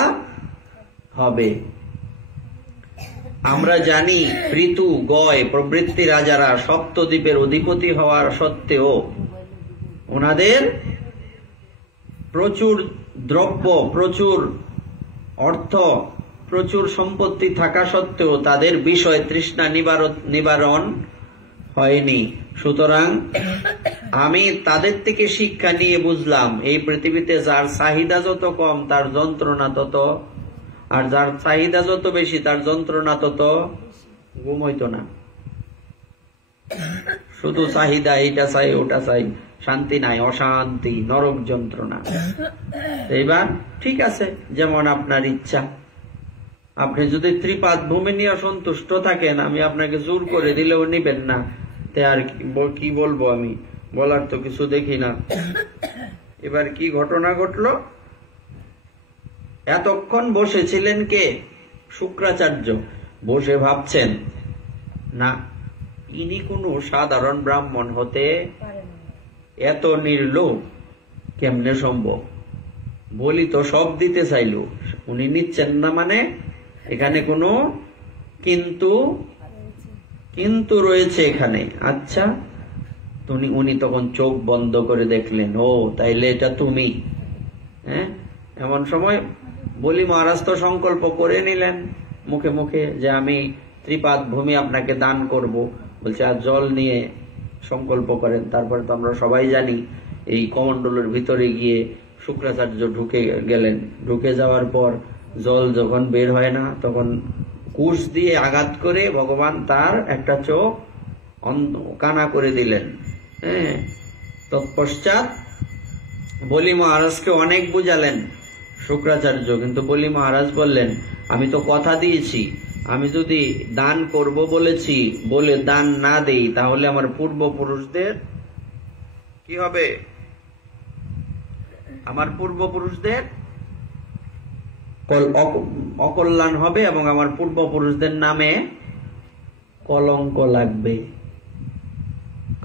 হবে। আমরা জানি পৃথু, গয় প্রভৃতি রাজারা সপ্তদ্বীপের অধিপতি হওয়ার সত্ত্বেও ওনাদের প্রচুর দ্রব্য, প্রচুর অর্থ, প্রচুর সম্পত্তি থাকা সত্ত্বেও তাদের বিষয় তৃষ্ণা নিবারণ হয়নি। সুতরাং আমি তাদের থেকে শিক্ষা নিয়ে বুঝলাম এই পৃথিবীতে যার চাহিদা যত কম তার যন্ত্রণা তত, আর যার চাহিদা যত বেশি তার যন্ত্রণা তত ঘুম হইতো না। শুধু চাহিদা, এইটা চাই ওটা চাই, শান্তি নাই, অশান্তি, নরক যন্ত্রণা। এইবার ঠিক আছে, যেমন আপনার ইচ্ছা। আপনি যদি ত্রিপাদ ভূমি নিয়ে সন্তুষ্ট থাকেন, আমি আপনাকে জোর করে দিলেও নিবেন না, তে আর কি বলবো, আমি বলার তো কিছু দেখি না। এবার কি ঘটনা ঘটলো? এতক্ষণ বসেছিলেন কে? শুক্রাচার্য। বসে ভাবছেন, না ইনি কোনো সাধারণ ব্রাহ্মণ হতে এত নির্লোভ কেমনে সম্ভব? বলি তো সব দিতে চাইল, উনি নিচ্ছেন না, মানে এখানে কোনো কিন্তু রয়েছে এখানে। আচ্ছা, উনি তখন চোখ বন্ধ করে দেখলেন, ও তাইলে এটা তুমি। হ্যাঁ, এমন সময় বলি মহারাজ তো সংকল্প করে নিলেন মুখে মুখে যে আমি ত্রিপাদ ভূমি আপনাকে দান করব। বলছে আর জল নিয়ে সংকল্প করেন। তারপরে তো আমরা সবাই জানি এই কমণ্ডলের ভিতরে গিয়ে শুক্রাচার্য ঢুকে গেলেন। ঢুকে যাওয়ার পর জল যখন বের হয় না, তখন কুশ দিয়ে আঘাত করে ভগবান তার একটা চোখ কানা করে দিলেন। হ্যাঁ, তৎপশ্চাৎ বলি মহারাজকে অনেক বুঝালেন শুক্রাচার্য, কিন্তু বলি মহারাজ বললেন আমি তো কথা দিয়েছি, আমি যদি দান করব বলেছি বলে দান না দেই তাহলে আমার পূর্বপুরুষদের কি হবে? আমার পূর্বপুরুষদের অকল্যাণ হবে এবং আমার পূর্বপুরুষদের নামে কলঙ্ক লাগবে।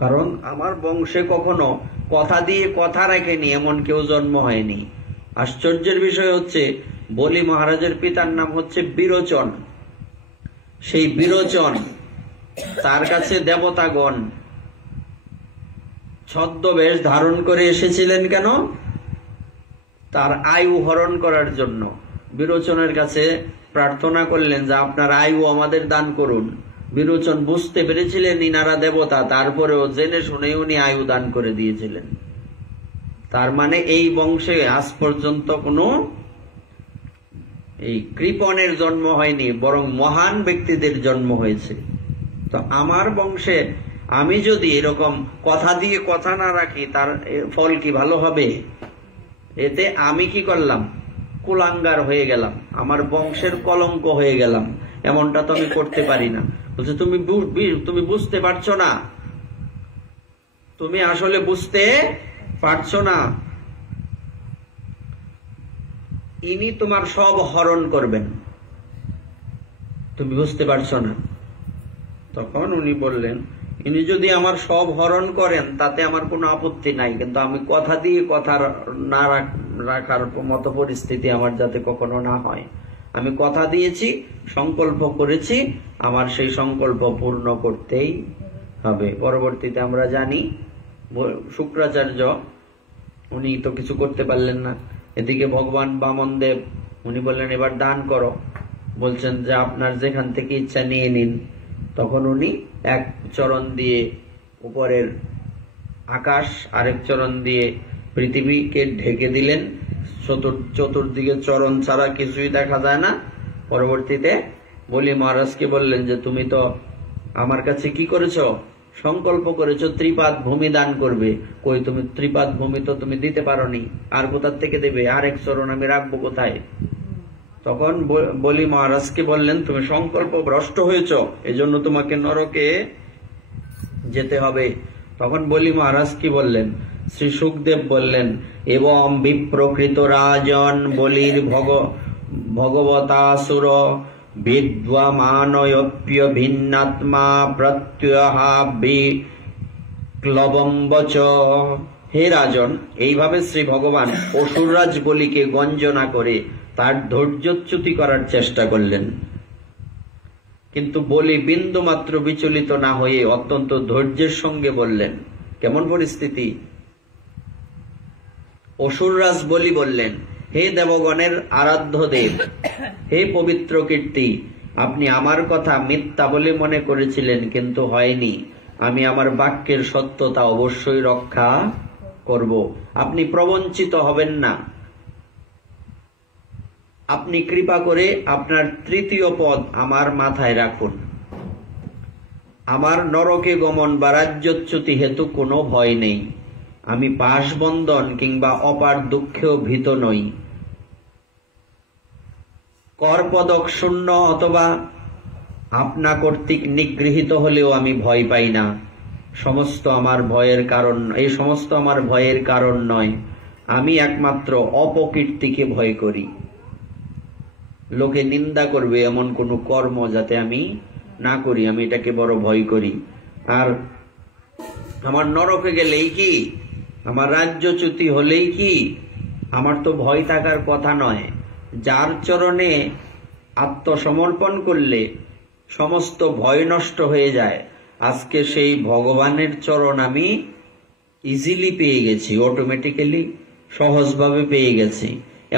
কারণ আমার বংশে কখনো কথা দিয়ে কথা রাখেনি এমন কেউ জন্ম হয়নি। আশ্চর্যের বিষয় হচ্ছে বলি মহারাজের পিতার নাম হচ্ছে বিরোচন। সেই বিরোচন, তার কাছে দেবতাগণ ছদ্মবেশ ধারণ করে এসেছিলেন কেন? তার আয়ু হরণ করার জন্য। বিরোচনের কাছে প্রার্থনা করলেন যে আপনার আয়ু আমাদের দান করুন। বিরোচন বুঝতে পেরেছিলেন ইনারা দেবতা, তারপরেও জেনে শুনে উনি আয়ু দান করে দিয়েছিলেন। তার মানে এই বংশে আজ পর্যন্ত কোনো এই কৃপণের জন্ম হয়নি, বরং মহান ব্যক্তিদের জন্ম হয়েছে। তো আমার বংশে আমি যদি এরকম কথা দিয়ে কথা না রাখি তার ফল কি ভালো হবে? এতে আমি কি করলাম? কুলাঙ্গার হয়ে গেলাম, আমার বংশের কলঙ্ক হয়ে গেলাম। এমনটা তো আমি করতে পারি না। বলছে তুমি বুঝতে পারছো না, তুমি আসলে বুঝতে পারছো না। ইনি তোমার সব হরণ করবেন, তুমি বুঝতে পারছো না। তখন উনি বললেন ইনি যদি আমার সব হরণ করেন তাতে আমার কোনো আপত্তি নাই, কিন্তু আমি কথা দিয়ে কথা না রাখার মতো পরিস্থিতি আমার যাতে কখনো না হয়। আমি কথা দিয়েছি, সংকল্প করেছি, আমার সেই সংকল্প পূর্ণ করতেই হবে। পরবর্তীতে আমরা জানি শুক্রাচার্য উনি তো কিছু করতে পারলেন না। এদিকে ভগবান বামনদেব উনি বললেন এবার দান করো। বলছেন যে আপনার যেখান থেকে ইচ্ছা নিয়ে নিন। তখন উনি এক চরণ দিয়ে উপরের আকাশ, আরেক চরণ দিয়ে পৃথিবীকে ঢেকে দিলেন। চতুর্দিকে চরণ ছাড়া কিছুই দেখা যায় না। পরবর্তীতে বলি মহারাজকে বললেন যে তুমি তো আমার কাছে কি করেছো? সংকল্প করেছো ত্রিপাদ ভূমি দান করবে। কই, তুমি ত্রিপাদ ভূমি তো তুমি দিতে পারোনি, আর কোথার থেকে দেবে? আরেক চরণ আমি রাখবো কোথায়? তখন বলি মহারাজকে বললেন তুমি সংকল্প ভ্রষ্ট হয়েছ, এজন্য তোমাকে নরকে যেতে হবে। তখন বলি মহারাজ কি বললেন শ্রী সুখদেব বললেন, এবং বিপ্রকৃত রাজন বলির ভগবতাসুর বিদ্যমানয়প্য ভিন্নাত্মা প্রত্যহাবিক্লবম্বচ। হে রাজন, এইভাবে শ্রী ভগবান অসুররাজ বলিকে গঞ্জনা করে তার ধৈর্যচ্যুতি করার চেষ্টা করলেন। কিন্তু বলি বিন্দু মাত্র বিচলিত না হয়ে অত্যন্ত ধৈর্যের সঙ্গে বললেন। কেমন পরিস্থিতি? অসুররাজ বলি বললেন, হে দেবগণের আরাধ্য দেব, হে পবিত্র কীর্তি, আপনি আমার কথা মিথ্যা বলে মনে করেছিলেন, কিন্তু হয়নি। আমি আমার বাক্যের সত্যতা অবশ্যই রক্ষা করব। আপনি প্রবঞ্চিত হবেন না। আপনি কৃপা করে আপনার তৃতীয় পদ আমার মাথায় রাখুন। আমার নরকে গমন বা রাজ্যচ্যুতি হেতু কোনো ভয় নেই। আমি পাশবন্ধন কিংবা অপার দুঃখেও ভীত নই। করপদক শূন্য অথবা আপনা কর্তৃক নিগৃহীত হলেও আমি ভয় পাই না। এই সমস্ত আমার ভয়ের কারণ নয়। আমি একমাত্র অপকীর্তিকে ভয় করি। লোকে নিন্দা করবে এমন কোনো কর্ম যাতে আমি না করি, আমি এটাকে বড় ভয় করি। আর আমার নরকে গেলেই কি, আমার রাজ্যচ্যুতি হলেই কি, আমার তো ভয় থাকার কথা নয়। যার চরণে আত্মসমর্পণ করলে সমস্ত ভয় নষ্ট হয়ে যায়, আজকে সেই ভগবানের চরণ আমি ইজিলি পেয়ে গেছি, অটোমেটিক্যালি সহজভাবে পেয়ে গেছি।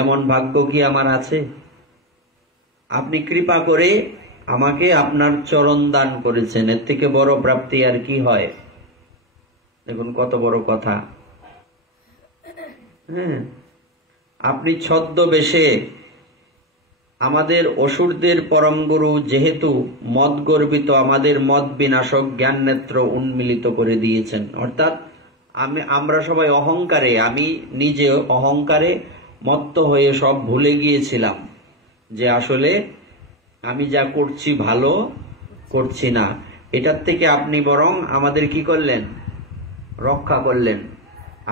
এমন ভাগ্য কি আমার আছে? আপনি কৃপা করে আমাকে আপনার চরণ দান করেছেন, এর থেকে বড় প্রাপ্তি আর কি হয়? দেখুন কত বড় কথা। হ্যাঁ, আপনি ছদ্মবেশে আমাদের অসুরদের পরম গুরু যেহেতু মদ গর্বিত, আমাদের মদ বিনাশক জ্ঞান নেত্র উন্মিলিত করে দিয়েছেন। অর্থাৎ আমরা সবাই অহংকারে, আমি নিজে অহংকারে মত্ত হয়ে সব ভুলে গিয়েছিলাম যে আসলে আমি যা করছি ভালো করছি না। এটার থেকে আপনি বরং আমাদের কি করলেন? রক্ষা করলেন।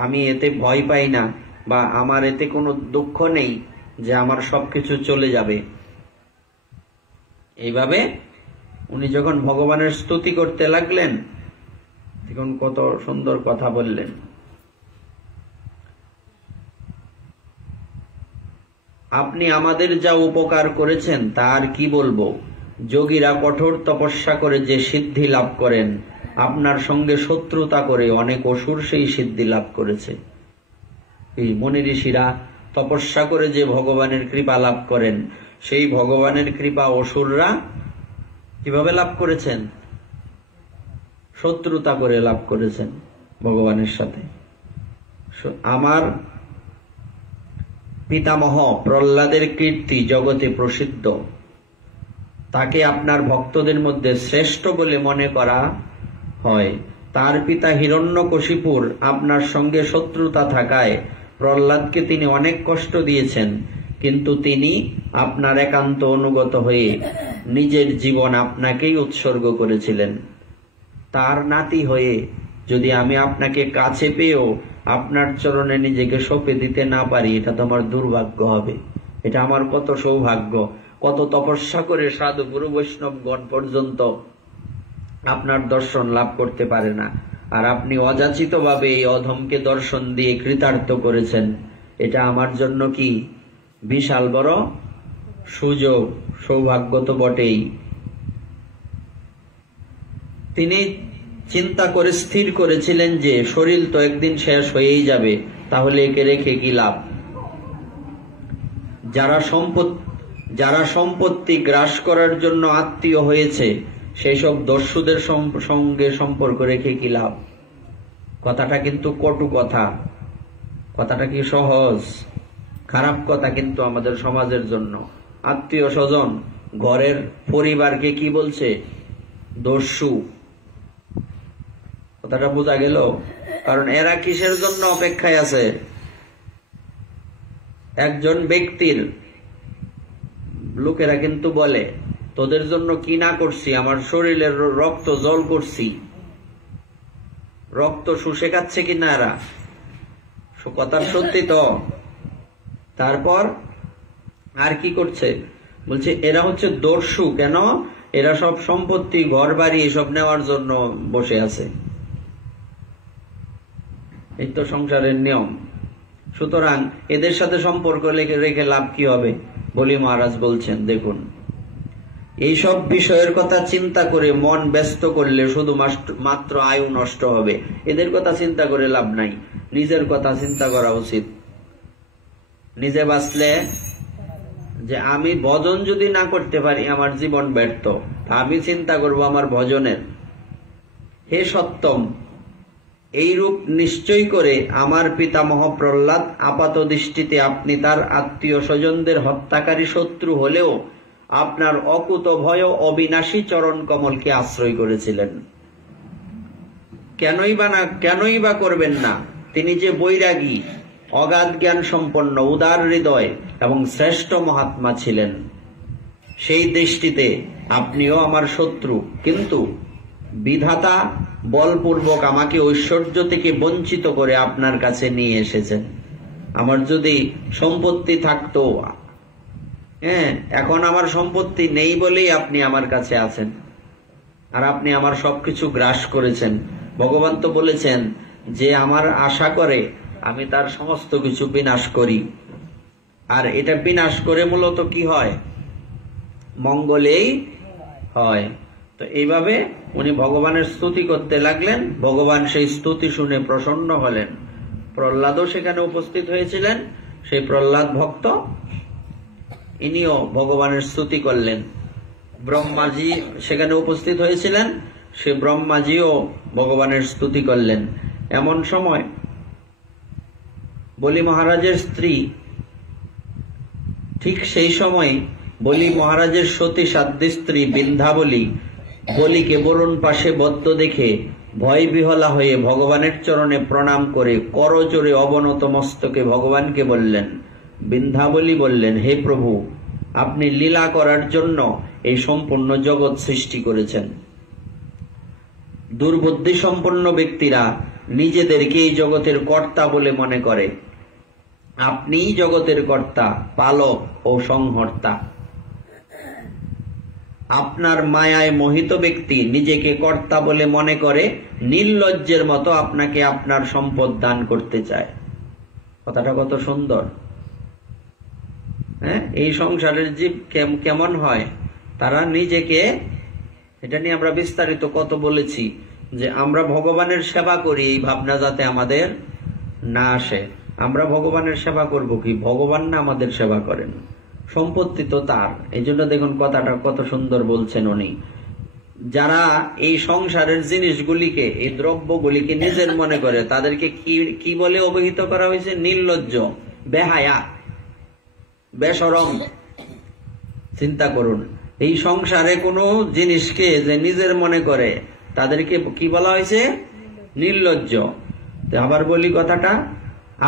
আমি এতে ভয় পাই না, বা আমার এতে কোনো দুঃখ নেই যে আমার সবকিছু চলে যাবে। এইভাবে উনি যখন ভগবানের স্তুতি করতে লাগলেন, তখন কত সুন্দর কথা বললেন। আপনি আমাদের যা উপকার করেছেন তার কি বলবো। যোগীরা কঠোর তপস্যা করে যে সিদ্ধি লাভ করেন, আপনার সঙ্গে শত্রুতা করে অনেক অসুর সেই সিদ্ধি লাভ করেছে। এই মুনি ঋষিরা তপস্যা করে যে ভগবানের কৃপা লাভ করেন, সেই ভগবানের কৃপা অসুররা কিভাবে লাভ করেছেন? শত্রুতা করে লাভ করেছেন ভগবানের সাথে। আমার পিতামহ প্রহ্লাদের কীর্তি জগতে প্রসিদ্ধ। তাকে আপনার ভক্তদের মধ্যে শ্রেষ্ঠ বলে মনে করা হয়। তার পিতা হিরণ্যকশিপুর আপনার সঙ্গে শত্রুতা থাকায় প্রহ্লাদকে তিনি অনেক কষ্ট দিয়েছেন, কিন্তু তিনি আপনার একান্ত অনুগত হয়ে নিজের জীবন আপনাকেই উৎসর্গ করেছিলেন। তার নাতি হয়ে যদি আমি আপনাকে কাছে পেয়েও আপনার চরণে নিজেকে সঁপে দিতে না পারি, এটা তো আমার দুর্ভাগ্য হবে। এটা আমার কত সৌভাগ্য। কত তপস্যা করে সাধু গুরু বৈষ্ণবগণ পর্যন্ত আপনার দর্শন লাভ করতে পারে না, আর আপনি অযাচিত ভাবে এই অধমকে দর্শন দিয়ে কৃতার্থ করেছেন। এটা আমার জন্য কি বিশাল বড় সুযোগ, সৌভাগ্য তো বটেই। তিনি চিন্তা করে স্থির করেছিলেন যে শরীর তো একদিন শেষ হয়েই যাবে, তাহলে একে রেখে কি লাভ। যারা সম্পত্তি গ্রাস করার জন্য আত্মীয় হয়েছে, সেই সব দস্যুদের সঙ্গে সম্পর্ক রেখে কি লাভ। কথাটা কিন্তু কটু কথা, কথাটা কি সহজ? খারাপ কথা কিন্তু আমাদের সমাজের জন্য। আত্মীয় স্বজন, ঘরের পরিবারকে কি বলছে? দস্যু। কথাটা বোঝা গেল? কারণ এরা কিসের জন্য অপেক্ষায় আছে? একজন ব্যক্তির লোকেরা কিন্তু বলে, তোদের জন্য কি না করছি, আমার শরীরের রক্ত জল করছি। রক্ত শুষে খাচ্ছে কিনা এরা? কথার সত্যি তো। তারপর আর কি করছে বলছে, এরা হচ্ছে দস্যু। কেন? এরা সব সম্পত্তি, ঘর বাড়ি এসব নেওয়ার জন্য বসে আছে। এই তো সংসারের নিয়ম। সুতরাং এদের সাথে সম্পর্ক রেখে লাভ কি হবে? বলি মহারাজ বলছেন, দেখুন, এইসব বিষয়ের কথা চিন্তা করে মন ব্যস্ত করলে শুধু মাত্র আয়ু নষ্ট হবে। এদের কথা চিন্তা করে লাভ নাই, নিজের কথা চিন্তা করা উচিত। নিজে বাঁচলে, যে আমি ভজন যদি না করতে পারি আমার জীবন ব্যর্থ, আমি চিন্তা করব আমার ভজনের। হে সত্যম, এইরূপ নিশ্চয় করে আমার পিতামহ প্রহ্লাদ আপাত দৃষ্টিতে আপনি তার আত্মীয় স্বজনদের হত্যাকারী শত্রু হলেও আপনার অকুত ভয় অবিনাশী চরণ কমলকে আশ্রয় করেছিলেন। কেনই বা করবেন না? তিনি যে বৈরাগী, অগাধ জ্ঞান সম্পন্ন, উদার হৃদয় এবং শ্রেষ্ঠ মহাত্মা ছিলেন। সেই দৃষ্টিতে আপনিও আমার শত্রু, কিন্তু বিধাতা বলপূর্বক আমাকে ঐশ্বর্য থেকে বঞ্চিত করে আপনার কাছে নিয়ে এসেছেন। আমার যদি সম্পত্তি থাকতো, এখন আমার সম্পত্তি নেই বলেই আপনি আমার কাছে আছেন, আর আপনি আমার সবকিছু গ্রাস করেছেন। ভগবান তো বলেছেন যে আমার আশা করে আমি তার সমস্ত কিছু বিনাশ করি, আর এটা বিনাশ করে মূলত কি হয়? মঙ্গলেই হয়। তো এইভাবে উনি ভগবানের স্তুতি করতে লাগলেন। ভগবান সেই স্তুতি শুনে প্রসন্ন হলেন। প্রহ্লাদও সেখানে উপস্থিত হয়েছিলেন। সেই প্রহ্লাদ ভক্ত, ইনিও ভগবানের স্তুতি করলেন। ব্রহ্মাজি সেখানে উপস্থিত হয়েছিলেন। সে ব্রহ্মাজিও ভগবানের স্তুতি করলেন। এমন সময় বলি মহারাজের স্ত্রী, ঠিক সেই সময় বলি মহারাজের সতী সাধ্বী স্ত্রী বিন্ধ্যাবলী বলিকে বরুণ পাশে বদ্ধ দেখে ভয় বিহলা হয়ে ভগবানের চরণে প্রণাম করে করজোড়ে অবনত মস্তকে ভগবানকে বললেন। বিন্ধ্যাবলী বললেন, হে প্রভু, আপনি লীলা করার জন্য এই সম্পূর্ণ জগৎ সৃষ্টি করেছেন। দুর্বুদ্ধি সম্পন্ন ব্যক্তিরা নিজেদেরকে এই জগতের কর্তা বলে মনে করে। আপনিই জগতের কর্তা, পালক ও সংহর্তা। আপনার মায়ায় মোহিত ব্যক্তি নিজেকে কর্তা বলে মনে করে নির্লজ্জের মতো আপনাকে আপনার সম্পদ দান করতে চায়। কথাটা কত সুন্দর। এই সংসারের জীব কেমন হয়? তারা নিজেকে, এটা নিয়ে আমরা বিস্তারিত কত বলেছি, যে আমরা ভগবানের সেবা করি, এই ভাবনা যাতে আমাদের না আসে। আমরা ভগবানের সেবা করব কি? ভগবান না আমাদের সেবা করেন। সম্পত্তি তো তার। এই জন্য দেখুন কথাটা কত সুন্দর বলছেন উনি। যারা এই সংসারের জিনিসগুলিকে, এই দ্রব্যগুলিকে নিজের মনে করে, তাদেরকে কি বলে অভিহিত করা হয়েছে? নির্লজ্জ, বেহায়া, বেশরম। চিন্তা করুন, এই সংসারে কোনো জিনিসকে যে নিজের মনে করে তাদেরকে কি বলা হয়েছে? নির্লজ্জ। আবার বলি কথাটা,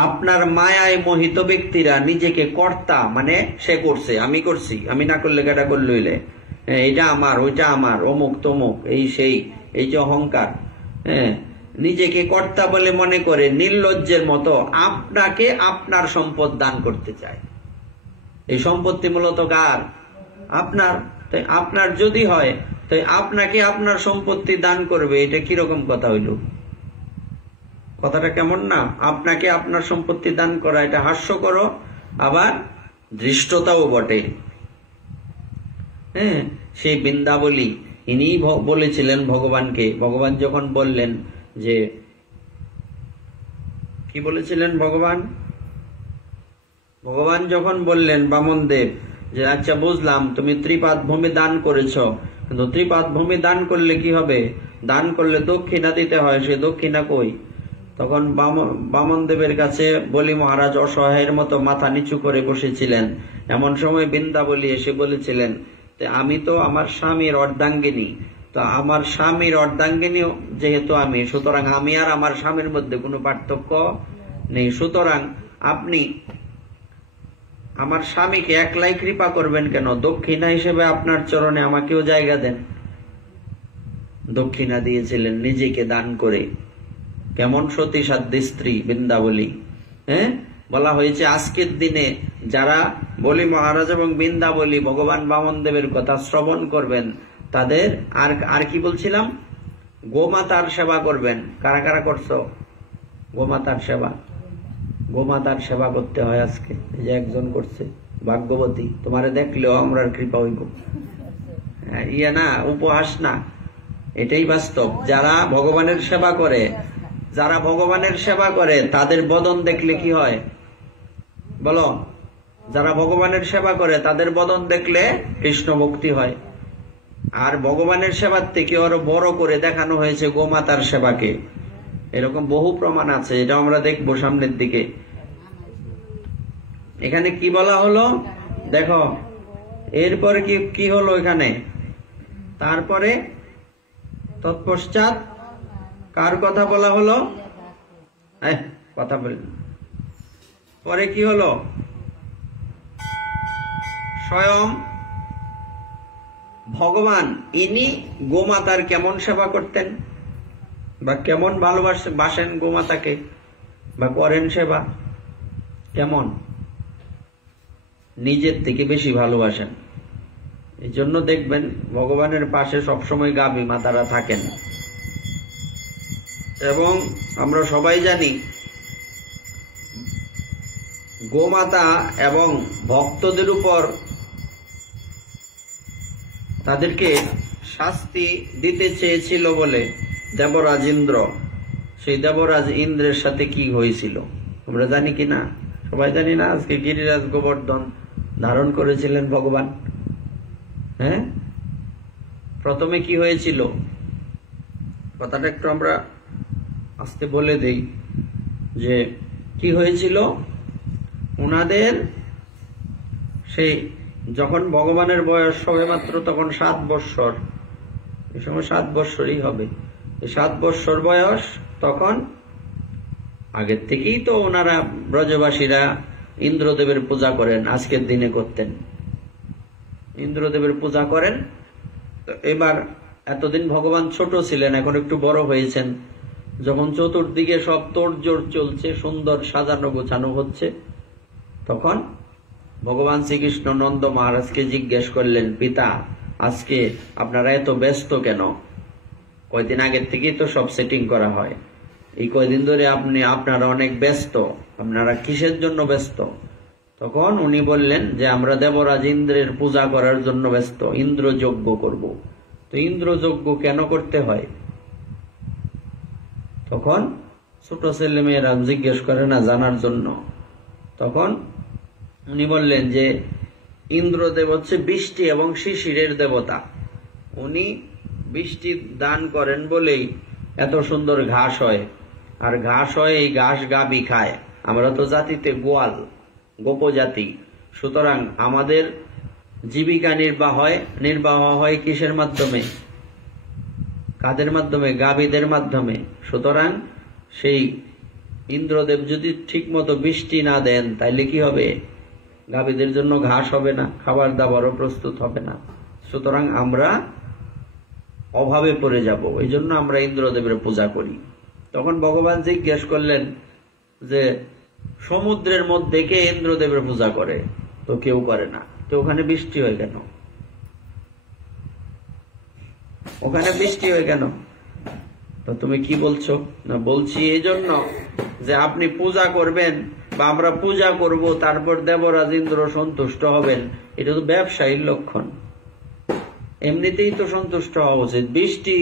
আপনার মায়ায় মোহিত ব্যক্তিরা নিজেকে কর্তা, মানে সে করছে, আমি করছি, আমি না করলে কেটা করলে হইলে, এটা আমার, ওইটা আমার, অমুক তমুক, এই সেই, এই যে অহংকার, নিজেকে কর্তা বলে মনে করে নির্লজ্জের মতো আপনাকে আপনার সম্পদ দান করতে চায়। এই সম্পত্তি মূলত কার? আপনার। তাই আপনার যদি হয়, তাই আপনাকে আপনার সম্পত্তি দান করবে, এটা কিরকম কথা হইল? কথাটা কেমন না? আপনাকে আপনার সম্পত্তি দান করা, এটা হাস্যকর, আবার ধৃষ্টতাও বটে। সেই বিন্ধ্যাবলী ইনি বলেছিলেন ভগবানকে। ভগবান যখন বললেন যে, কি বলেছিলেন ভগবান যখন বললেন বামনদেব যে, আচ্ছা বুঝলাম তুমি ত্রিপাদ ভূমি দান করেছ, কিন্তু ত্রিপাদ ভূমি দান করলে কি হবে? দান করলে দক্ষিণা দিতে হয়, সে দক্ষিণা কই? তখন বামনদেবের কাছে বলি মহারাজ অসহায়ের মতো মাথা নিচু করে বসেছিলেন। এমন সময় বিন্ধ্যাবলী এসে বলেছিলেন, আমি তো আমার স্বামীর অর্ধাঙ্গিনী, তো আমার স্বামীর অর্ধাঙ্গিনী যেহেতু আমি, সুতরাং আমি আর আমার স্বামীর মধ্যে কোনো পার্থক্য নেই। সুতরাং আপনি আমার স্বামীকে একলাই কৃপা করবেন কেন? দক্ষিণা হিসেবে আপনার চরণে আমাকেও জায়গা দেন। দক্ষিণা দিয়েছিলেন নিজেকে দান করে। কেমন সতী সাধ্বী স্ত্রী বিন্ধ্যাবলী। হ্যাঁ, বলা হয়েছে আজকের দিনে যারা বলি মহারাজ এবং বৃন্দাবলী ভগবান বামন দেবের কথা শ্রবণ করবেন তাদের আর কি বলছিলাম, গোমাতার সেবা করবেন। কারা কারা করছো গোমাতার সেবা? গোমাতার সেবা করতে হয় আজকে, এই যে একজন করছে, ভাগ্যবতী। তোমারে দেখলেও আমরা কৃপা হইব, ইয়ে না, উপহাস না, এটাই বাস্তব। যারা ভগবানের সেবা করে, যারা ভগবানের সেবা করে তাদের বদন দেখলে কি হয় বলো? যারা ভগবানের সেবা করে তাদের বদন দেখলে কৃষ্ণ ভক্তি হয়। আর ভগবানের সেবার থেকে আরো বড় করে দেখানো হয়েছে গোমাতার সেবাকে, এরকম বহু প্রমাণ আছে, এটা আমরা দেখবো সামনের দিকে। এখানে কি বলা হলো দেখো, এরপরে কি হলো এখানে, তারপরে তৎপশ্চাৎ কার কথা বলা হলো, কথা বলেন, পরে কি হলো, স্বয়ং ভগবান ইনি গোমাতার কেমন সেবা করতেন বা কেমন ভালোবাসেন গোমাতাকে বা করেন সেবা, কেমন, নিজের থেকে বেশি ভালোবাসেন। এই জন্য দেখবেন ভগবানের পাশে সবসময় গাভী মাতারা থাকেন। এবং আমরা সবাই জানি গোমাতা এবং ভক্তদের উপর তাদেরকে শাস্তি দিতে চেয়েছিল বলে দেবরাজ ইন্দ্র, সেই দেবরাজ ইন্দ্রের সাথে কি হয়েছিল আমরা জানি কি না? সবাই জানি না? আজকে গিরিরাজ গোবর্ধন ধারণ করেছিলেন ভগবান। হ্যাঁ, প্রথমে কি হয়েছিল কথাটা একটু আমরা আজকে বলে দেই যে কি হয়েছিল। ওনাদের সেই যখন ভগবানের বয়স হবে মাত্র তখন 7 বৎসর, এই সময় 7 বৎসরই হবে, 7 বৎসর বয়স, তখন আগের থেকেই তো ওনারা ব্রজবাসীরা ইন্দ্রদেবের পূজা করেন, আজকের দিনে করতেন, ইন্দ্রদেবের পূজা করেন। তো এবার এতদিন ভগবান ছোট ছিলেন, এখন একটু বড় হয়েছেন, যখন চতুর্দিকে সব তোড়জোড় চলছে, সুন্দর সাজানো গোছানো হচ্ছে, তখন ভগবান শ্রীকৃষ্ণ নন্দ মহারাজকে জিজ্ঞেস করলেন, পিতা আজকে আপনারা এত ব্যস্ত কেন? কয়দিন আগের থেকেই তো সব সেটিং করা হয়, এই কয়দিন ধরে আপনারা অনেক ব্যস্ত, আপনারা কিসের জন্য ব্যস্ত? তখন উনি বললেন যে আমরা দেবরাজ ইন্দ্রের পূজা করার জন্য ব্যস্ত, ইন্দ্র যজ্ঞ করব। তো ইন্দ্র যজ্ঞ কেন করতে হয়? তখন ছোট ছেলে মেয়েরা জিজ্ঞেস করে না জানার জন্য। তখন উনি বললেন যে ইন্দ্রদেব হচ্ছে বৃষ্টি এবং শিশিরের দেবতা, উনি বৃষ্টি দান করেন বলেই এত সুন্দর ঘাস হয়, আর ঘাস হয়, এই ঘাস গাভী খায়। আমরা তো জাতিতে গোয়াল, গোপজাতি, সুতরাং আমাদের জীবিকা নির্বাহ হয় কিসের মাধ্যমে? কাদের মাধ্যমে? গাভীদের মাধ্যমে। সুতরাং সেই ইন্দ্রদেব যদি ঠিক মতো বৃষ্টি না দেন তাইলে কি হবে? গাভীদের জন্য ঘাস হবে না, খাবার দাবারও প্রস্তুত হবে না, সুতরাং আমরা অভাবে পড়ে যাব, এই জন্য আমরা ইন্দ্রদেবের পূজা করি। তখন ভগবান জিজ্ঞেস করলেন যে সমুদ্রের মধ্যে কে ইন্দ্রদেবের পূজা করে? তো কেউ করে না, তো ওখানে বৃষ্টি হয় কেন? ওখানে বৃষ্টি হয় কেন? তো তুমি কি বলছো? না, বলছি এই জন্য যে আপনি পূজা করবেন বা আমরা পূজা করব, তারপর দেবরাজ ইন্দ্র সন্তুষ্ট হবেন, এটা তো ব্যবসায়ীর লক্ষণ। এমনিতেই তো সন্তুষ্ট হওয়া উচিত, বৃষ্টি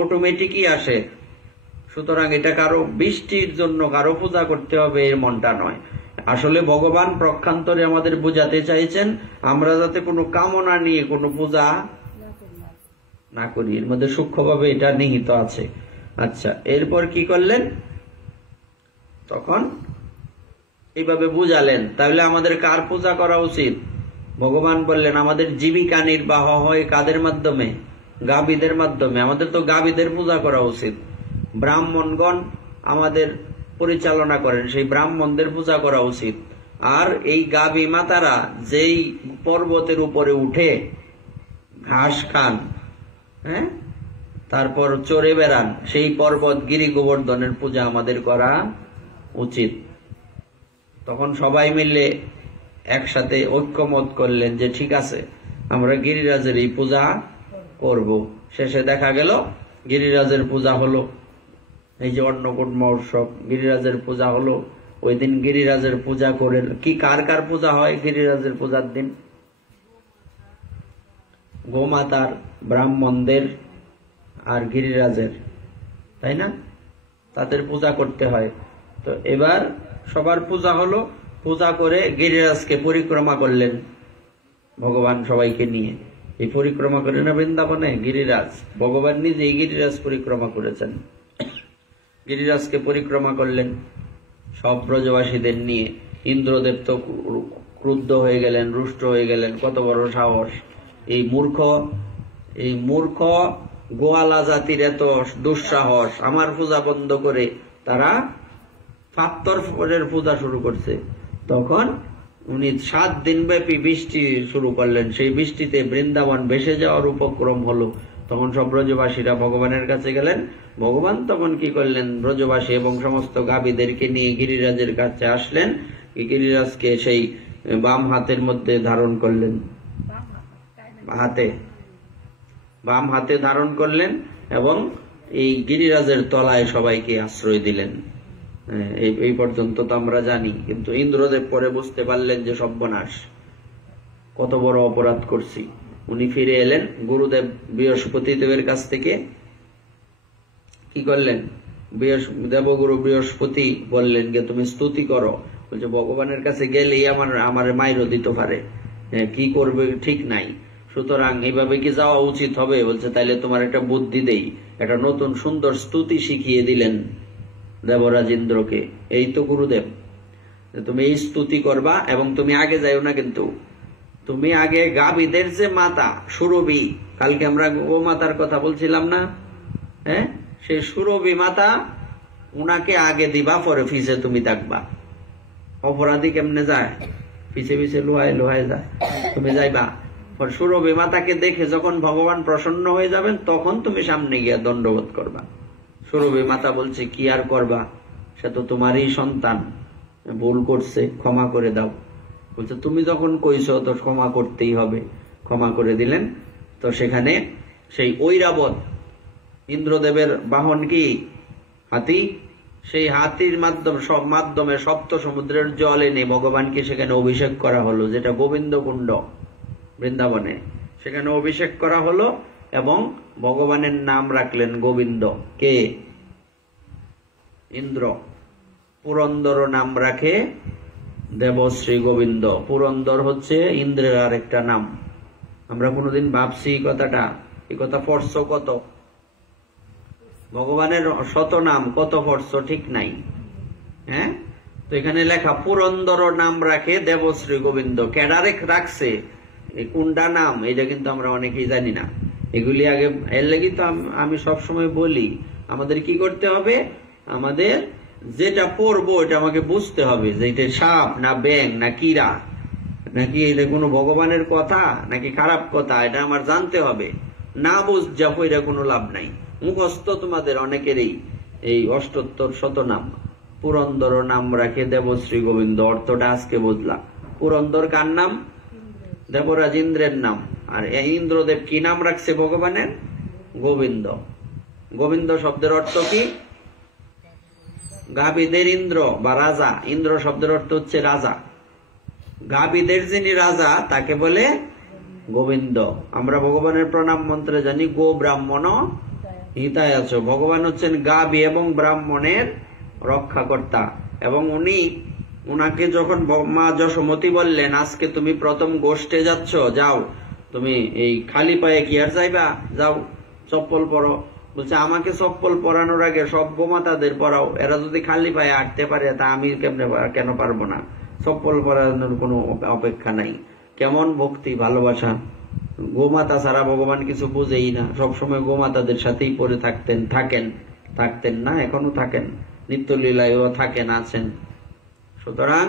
অটোমেটিকই আসে, সুতরাং এটা কারো বৃষ্টির জন্য কারো পূজা করতে হবে এর মনটা নয়। আসলে ভগবান প্রক্ষান্তরে আমাদের বুঝাতে চাইছেন আমরা যাতে কোনো কামনা নিয়ে কোনো পূজা না করি, এর মধ্যে সূক্ষ্মভাবে এটা নিহিত আছে। আচ্ছা, এরপর কি করলেন? তখন এইভাবে বুঝালেন, তাহলে আমাদের কার পূজা করা উচিত? ভগবান বললেন আমাদের জীবিকা নির্বাহ হয় কাদের মাধ্যমে? গাভীদের মাধ্যমে। আমাদের তো গাভীদের পূজা করা উচিত। ব্রাহ্মণগণ আমাদের পরিচালনা করেন, সেই ব্রাহ্মণদের পূজা করা উচিত। আর এই গাভী মাতারা যেই পর্বতের উপরে উঠে ঘাস খান, হ্যাঁ, তারপর চড়ে বেড়ান, সেই পর্বত গিরি গোবর্ধনের পূজা আমাদের করা উচিত। তখন সবাই মিলে একসাথে ঐক্যমত করলেন যে ঠিক আছে, আমরা গিরিরাজের এই পূজা করব। শেষে দেখা গেল গিরিরাজের পূজা হলো। এই যে অন্নকূট মহোৎসব, গিরিরাজের পূজা হলো। ওই দিন গিরিরাজের পূজা করে কি কার কার পূজা হয় গিরিরাজের পূজার দিন? গোমাতার, ব্রাহ্মণদের আর গিরিরাজের, তাই না? তাদের পূজা করতে হয়। তো এবার সবার পূজা হলো। পূজা করে গিরিরাজকে পরিক্রমা করলেন ভগবান সবাইকে নিয়ে। এই পরিক্রমা করলেন না বৃন্দাবনে গিরিরাজ, ভগবান নিজেই গিরিরাজ পরিক্রমা করেছেন। গিরিরাজকে পরিক্রমা করলেন সব ব্রজবাসীদের নিয়ে। ইন্দ্রদেব তো ক্রুদ্ধ হয়ে গেলেন, রুষ্ট হয়ে গেলেন। কত বড় সাহস! এই মূর্খ গোয়ালা জাতির এত দুঃসাহস! আমার পূজা বন্ধ করে তারা পাত্তরের পূজা শুরু করছে। তখন উনি 7 দিন ব্যাপী বৃষ্টি শুরু করলেন। সেই বৃষ্টিতে বৃন্দাবন ভেসে যাওয়ার উপক্রম হলো। তখন সব ব্রজবাসীরা ভগবানের কাছে গেলেন। ভগবান তখন কি করলেন? ব্রজবাসী এবং সমস্ত গাভীদেরকে নিয়ে গিরিরাজের কাছে আসলেন। গিরিরাজকে সেই বাম হাতের মধ্যে ধারণ করলেন, বাম হাতে ধারণ করলেন এবং এই গিরিরাজের তলায় সবাইকে আশ্রয় দিলেন। এই পর্যন্ত তো আমরা জানি, কিন্তু ইন্দ্রদেব পরে বুঝতে পারলেন যে সর্বনাশ, কত বড় অপরাধ করছি। উনি ফিরে এলেন গুরুদেব বৃহস্পতি দেবের কাছ থেকে। কি করলেন? দেবগুরু বৃহস্পতি বললেন যে তুমি স্তুতি করো। বলছে ভগবানের কাছে গেলেই আমার মাইরও দিতে পারে, কি করবে ঠিক নাই, সুতরাং এইভাবে কি যাওয়া উচিত হবে? বলছে তাইলে তোমার একটা বুদ্ধি দেই। একটা নতুন সুন্দর স্তুতি শিখিয়ে দিলেন দেবরাজ ইন্দ্রকে। এই তো গুরুদেব, তুমি এই স্তুতি করবা এবং তুমি আগে যাইও না, কিন্তু তুমি আগে গাভীদের যে মাতা সুরভি, কালকে আমরা গোমাতার কথা বলছিলাম না, হ্যাঁ, সেই সুরভি মাতা উনাকে আগে দিবা, পরে পিছে তুমি থাকবা। অপরাধী কেমনে যায়? পিছে পিছে লোহায় লোহায় যায়, তুমি যাইবা। সুরভি মাতাকে দেখে যখন ভগবান প্রসন্ন হয়ে যাবেন, তখন তুমি সামনে গিয়া দণ্ডবোধ করবা। সুরভি মাতা বলছে কি আর করবা, সে তো তোমারই সন্তান, ভুল করছে, ক্ষমা করে দাও। বলছে তুমি যখন কইছো তো ক্ষমা করতেই হবে। ক্ষমা করে দিলেন। তো সেখানে সেই ঐরাবত, ইন্দ্রদেবের বাহন কি হাতি, সেই হাতির মাধ্যমে সপ্ত সমুদ্রের জল এনে ভগবানকে সেখানে অভিষেক করা হলো, যেটা গোবিন্দ কুণ্ড বৃন্দাবনে। সেখানে অভিষেক করা হলো এবং ভগবানের নাম রাখলেন গোবিন্দ। কে? ইন্দ্র। পুরন্দর নাম রাখে দেবশ্রী গোবিন্দ। পুরন্দর হচ্ছে ইন্দ্রের আর একটা নাম। আমরা কোনোদিন ভাবছি কথাটা? এই কথা পড়ছ কত? ভগবানের শত নাম কত পড়ছ ঠিক নাই, হ্যাঁ? তো এখানে লেখা পুরন্দর নাম রাখে দেবশ্রী গোবিন্দ। কেডারে রাখছে, কোনটা নাম, এটা কিন্তু আমরা অনেকেই জানি না। এগুলি আগে, এর লাগি তো আমি সবসময় বলি আমাদের কি করতে হবে, আমাদের যেটা পড়বো এটা আমাকে বুঝতে হবে যে এটা সাপ না ব্যাং না কিরা, নাকি এটা কোনো ভগবানের কথা নাকি খারাপ কথা, এটা আমার জানতে হবে। না বুঝ যাবো, এটা কোনো লাভ নাই। মুখস্থ তোমাদের অনেকেরই এই 78 শতনাম। পুরন্দর নাম রাখে দেবশ্রী গোবিন্দ, অর্থটা আজকে বুঝলাম। পুরন্দর কার নাম? দেবরাজ ইন্দ্রের নাম। আর ইন্দ্রদেব কি নাম রাখছে ভগবানের? গোবিন্দ। গোবিন্দ শব্দের অর্থ কি? গাভীদের ইন্দ্র বা রাজা। ইন্দ্র শব্দের অর্থ হচ্ছে রাজা। গাভীদের যিনি রাজা তাকে বলে গোবিন্দ। আমরা ভগবানের প্রণাম মন্ত্রে জানি গো ব্রাহ্মণ হিতায় আছো। ভগবান হচ্ছেন গাভী এবং ব্রাহ্মণের রক্ষাকর্তা। এবং উনাকে যখন মা যশোমতী বললেন আজকে তুমি প্রথম গোষ্ঠে যাচ্ছ, যাও, তুমি এই খালি পায়ে কি আর যাইবা, যাও চপ্পল পরো। বলছে আমাকে চপ্পল পরানোর আগে সব গোমাতাদের পরাও, এরা যদি খালি পায়ে হাঁটতে পারে তা আমি কেন পারবো না? চপ্পল পরানোর কোনো অপেক্ষা নাই। কেমন ভক্তি, ভালোবাসা! গোমাতা ছাড়া ভগবান কিছু বুঝেই না, সবসময় গোমাতাদের সাথেই পড়ে থাকতেন না, এখনো থাকেন, নিত্যলীলায়ও থাকেন, আছেন। সুতরাং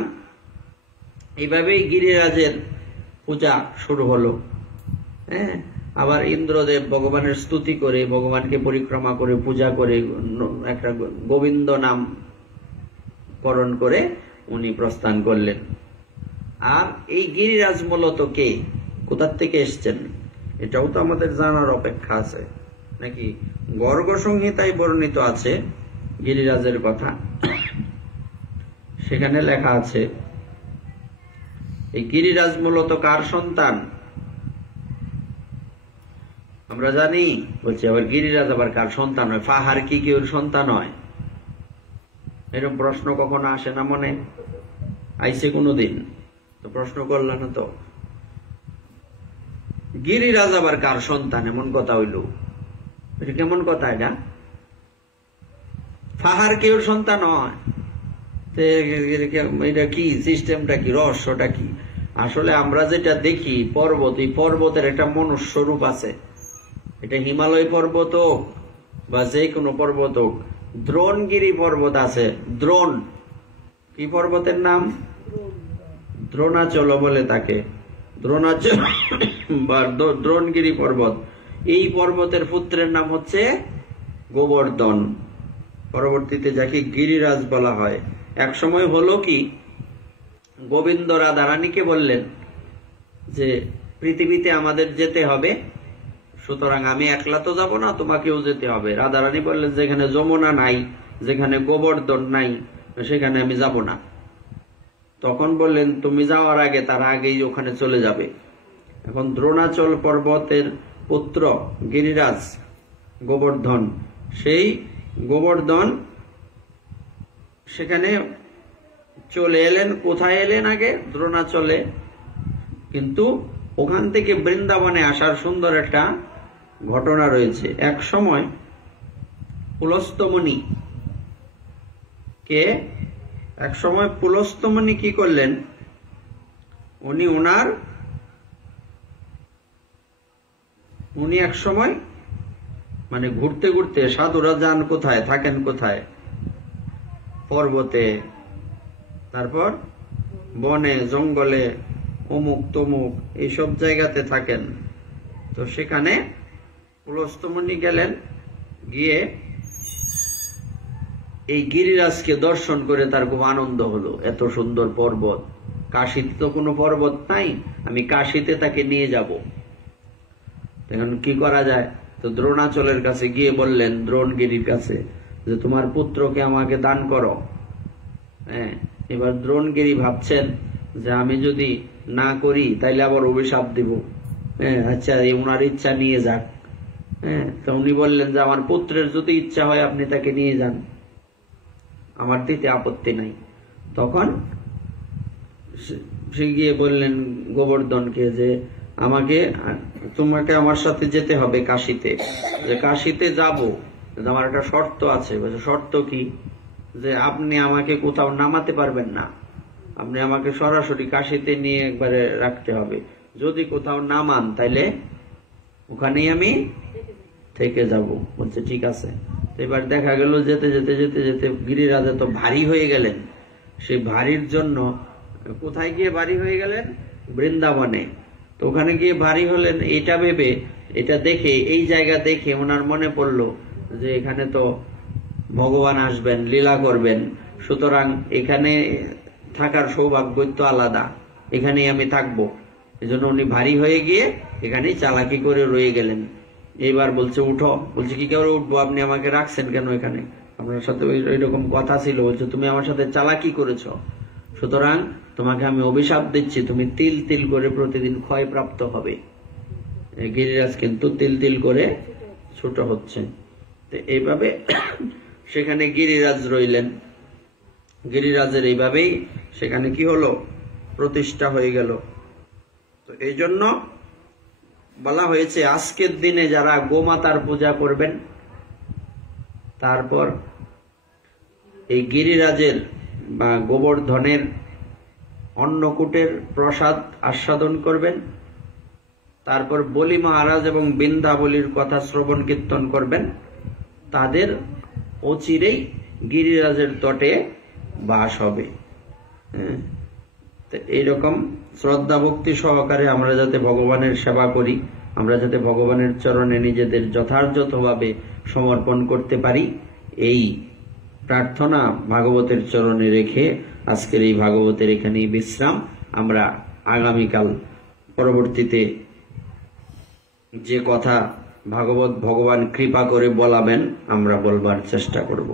এইভাবেই গিরিরাজের পূজা শুরু হলো। হ্যাঁ, আবার ইন্দ্রদেব ভগবানের স্তুতি করে, ভগবানকে পরিক্রমা করে, পূজা করে, একটা গোবিন্দ নাম করণ করে উনি প্রস্থান করলেন। আর এই গিরিরাজ মূলত কে, কোথার থেকে এসছেন, এটাও তো আমাদের জানার অপেক্ষা আছে নাকি? গর্গ সংহিতায় বর্ণিত আছে গিরিরাজের কথা। সেখানে লেখা আছে এই গিরিরাজ মূলত কার সন্তান আমরা জানি। বলছে আবার গিরিরাজ আবার কার সন্তান হয়? ফাহার কি কেউর সন্তান হয়? এরকম প্রশ্ন কখনো আসে না মনে? আইসে কোনোদিন? তো প্রশ্ন করলাম না তো। গিরিরাজ আবার কার সন্তান, এমন কথা হইল? এটা কেমন কথা? এটা ফাহার কেউর সন্তান হয়? এটা কি সিস্টেমটা, কি রহস্যটা কি? আসলে আমরা যেটা দেখি পর্বত, এই পর্বতের একটা মনুষ্য রূপ আছে। এটা হিমালয় পর্বত হোক বা যে কোনো পর্বত হোক, দ্রোণগিরি পর্বত আছে। দ্রোণ কি পর্বতের নাম? দ্রোণাচল বলে তাকে, দ্রোণাচল বা দ্রোণগিরি পর্বত। এই পর্বতের পুত্রের নাম হচ্ছে গোবর্ধন, পরবর্তীতে যাকে গিরিরাজ বলা হয়। এক সময় হলো কি, গোবিন্দ রাধারানীকে বললেন যে পৃথিবীতে আমাদের যেতে হবে, সুতরাং আমি একলা তো যাব না, তোমাকেও যেতে হবে। রাধারানী বললেন যেখানে যমুনা নাই, যেখানে গোবর্ধন নাই, সেখানে আমি যাব না। তখন বললেন তুমি যাওয়ার আগে, তার আগেই ওখানে চলে যাবে। এখন দ্রোণাচল পর্বতের পুত্র গিরিরাজ গোবর্ধন, সেই গোবর্ধন সেখানে চলে এলেন। কোথায় এলেন? আগে দ্রোণাচলে। কিন্তু ওখান থেকে বৃন্দাবনে আসার সুন্দর একটা ঘটনা রয়েছে। এক সময় পুলস্তমণি কি করলেন, উনি এক সময় মানে ঘুরতে ঘুরতে, সাধুরা যান কোথায়, থাকেন কোথায়? পর্বতে, তারপর বনে জঙ্গলে, অমুক তমুক এইসব জায়গাতে থাকেন। তো সেখানে পুলস্তমণি গেলেন, গিয়ে এই গিরিরাজকে দর্শন করে তার খুব আনন্দ হলো। এত সুন্দর পর্বত, কাশীতে তো কোনো পর্বত নাই, আমি কাশীতে তাকে নিয়ে যাব। এখন কি করা যায়? তো দ্রোণাচলের কাছে গিয়ে বললেন, দ্রোণগিরির কাছে, যে তোমার পুত্রকে আমাকে দান করো। হ্যাঁ, এবার দ্রোণগিরি ভাবছেন যে আমি যদি না করি তাইলে আবার অভিশাপ দিব। হ্যাঁ, আচ্ছা ওনার ইচ্ছা, নিয়ে যাক। হ্যাঁ, তো উনি বললেন যে আমার পুত্রের যদি ইচ্ছা হয় আপনি তাকে নিয়ে যান, আমার দিতে আপত্তি নাই। তখন সে গিয়ে বললেন গোবর্ধনকে যে তোমাকে আমার সাথে যেতে হবে কাশীতে। যে কাশীতে যাব, আমার একটা শর্ত আছে। শর্ত কি? যে আপনি আমাকে কোথাও নামাতে পারবেন না, আপনি আমাকে সরাসরি কাশীতে নিয়ে একবারে রাখতে হবে। যদি কোথাও নামান তাইলে ওখানেই আমি থেকে যাব। বলছে ঠিক আছে। এবার দেখা গেল যেতে যেতে যেতে যেতে গিরিরাজ তো ভারী হয়ে গেলেন। সেই ভারীর জন্য কোথায় গিয়ে ভারী হয়ে গেলেন? বৃন্দাবনে। তো ওখানে গিয়ে ভারী হলেন, এটা ভেবে, এটা দেখে, এই জায়গা দেখে ওনার মনে পড়লো যে এখানে তো ভগবান আসবেন, লীলা করবেন, সুতরাং এখানে থাকার সৌভাগ্য তো আলাদা, এখানেই আমি থাকবো। এজন্য উনি ভারী হয়ে গিয়ে এখানেই চালাকি করে রয়ে গেলেন। এইবার বলছে উঠো। বলছে কি করে উঠবো? আপনি আমাকে রাখছেন কেন এখানে? আপনার সাথে ওইরকম কথা ছিল। বলছে তুমি আমার সাথে চালাকি করেছ, সুতরাং তোমাকে আমি অভিশাপ দিচ্ছি, তুমি তিল তিল করে প্রতিদিন ক্ষয়প্রাপ্ত হবে। গিরিরাজ কিন্তু তিল তিল করে ছোট হচ্ছে। তো এইভাবে সেখানে গিরিরাজ রইলেন। গিরিরাজের এইভাবেই সেখানে কি হলো? প্রতিষ্ঠা হয়ে গেল। তো এই জন্য বলা হয়েছে আজকের দিনে যারা গোমাতার পূজা করবেন, তারপর এই গিরিরাজের বা গোবর্ধনের অন্নকূটের প্রসাদ আস্বাদন করবেন, তারপর বলি মহারাজ এবং বৃন্দাবলীর কথা শ্রবণ কীর্তন করবেন, তাদের অচিরেই গিরিরাজের তটে বাস হবে। এইরকম শ্রদ্ধা ভক্তি সহকারে আমরা যাতে ভগবানের সেবা করি, আমরা যাতে ভগবানের চরণে নিজেদের যথাযথভাবে সমর্পণ করতে পারি, এই প্রার্থনা ভাগবতের চরণে রেখে আজকের এই ভাগবতের এখানেই বিশ্রাম। আমরা আগামীকাল পরবর্তীতে যে কথা ভাগবত ভগবান কৃপা করে বলাবেন আমরা বলবার চেষ্টা করব।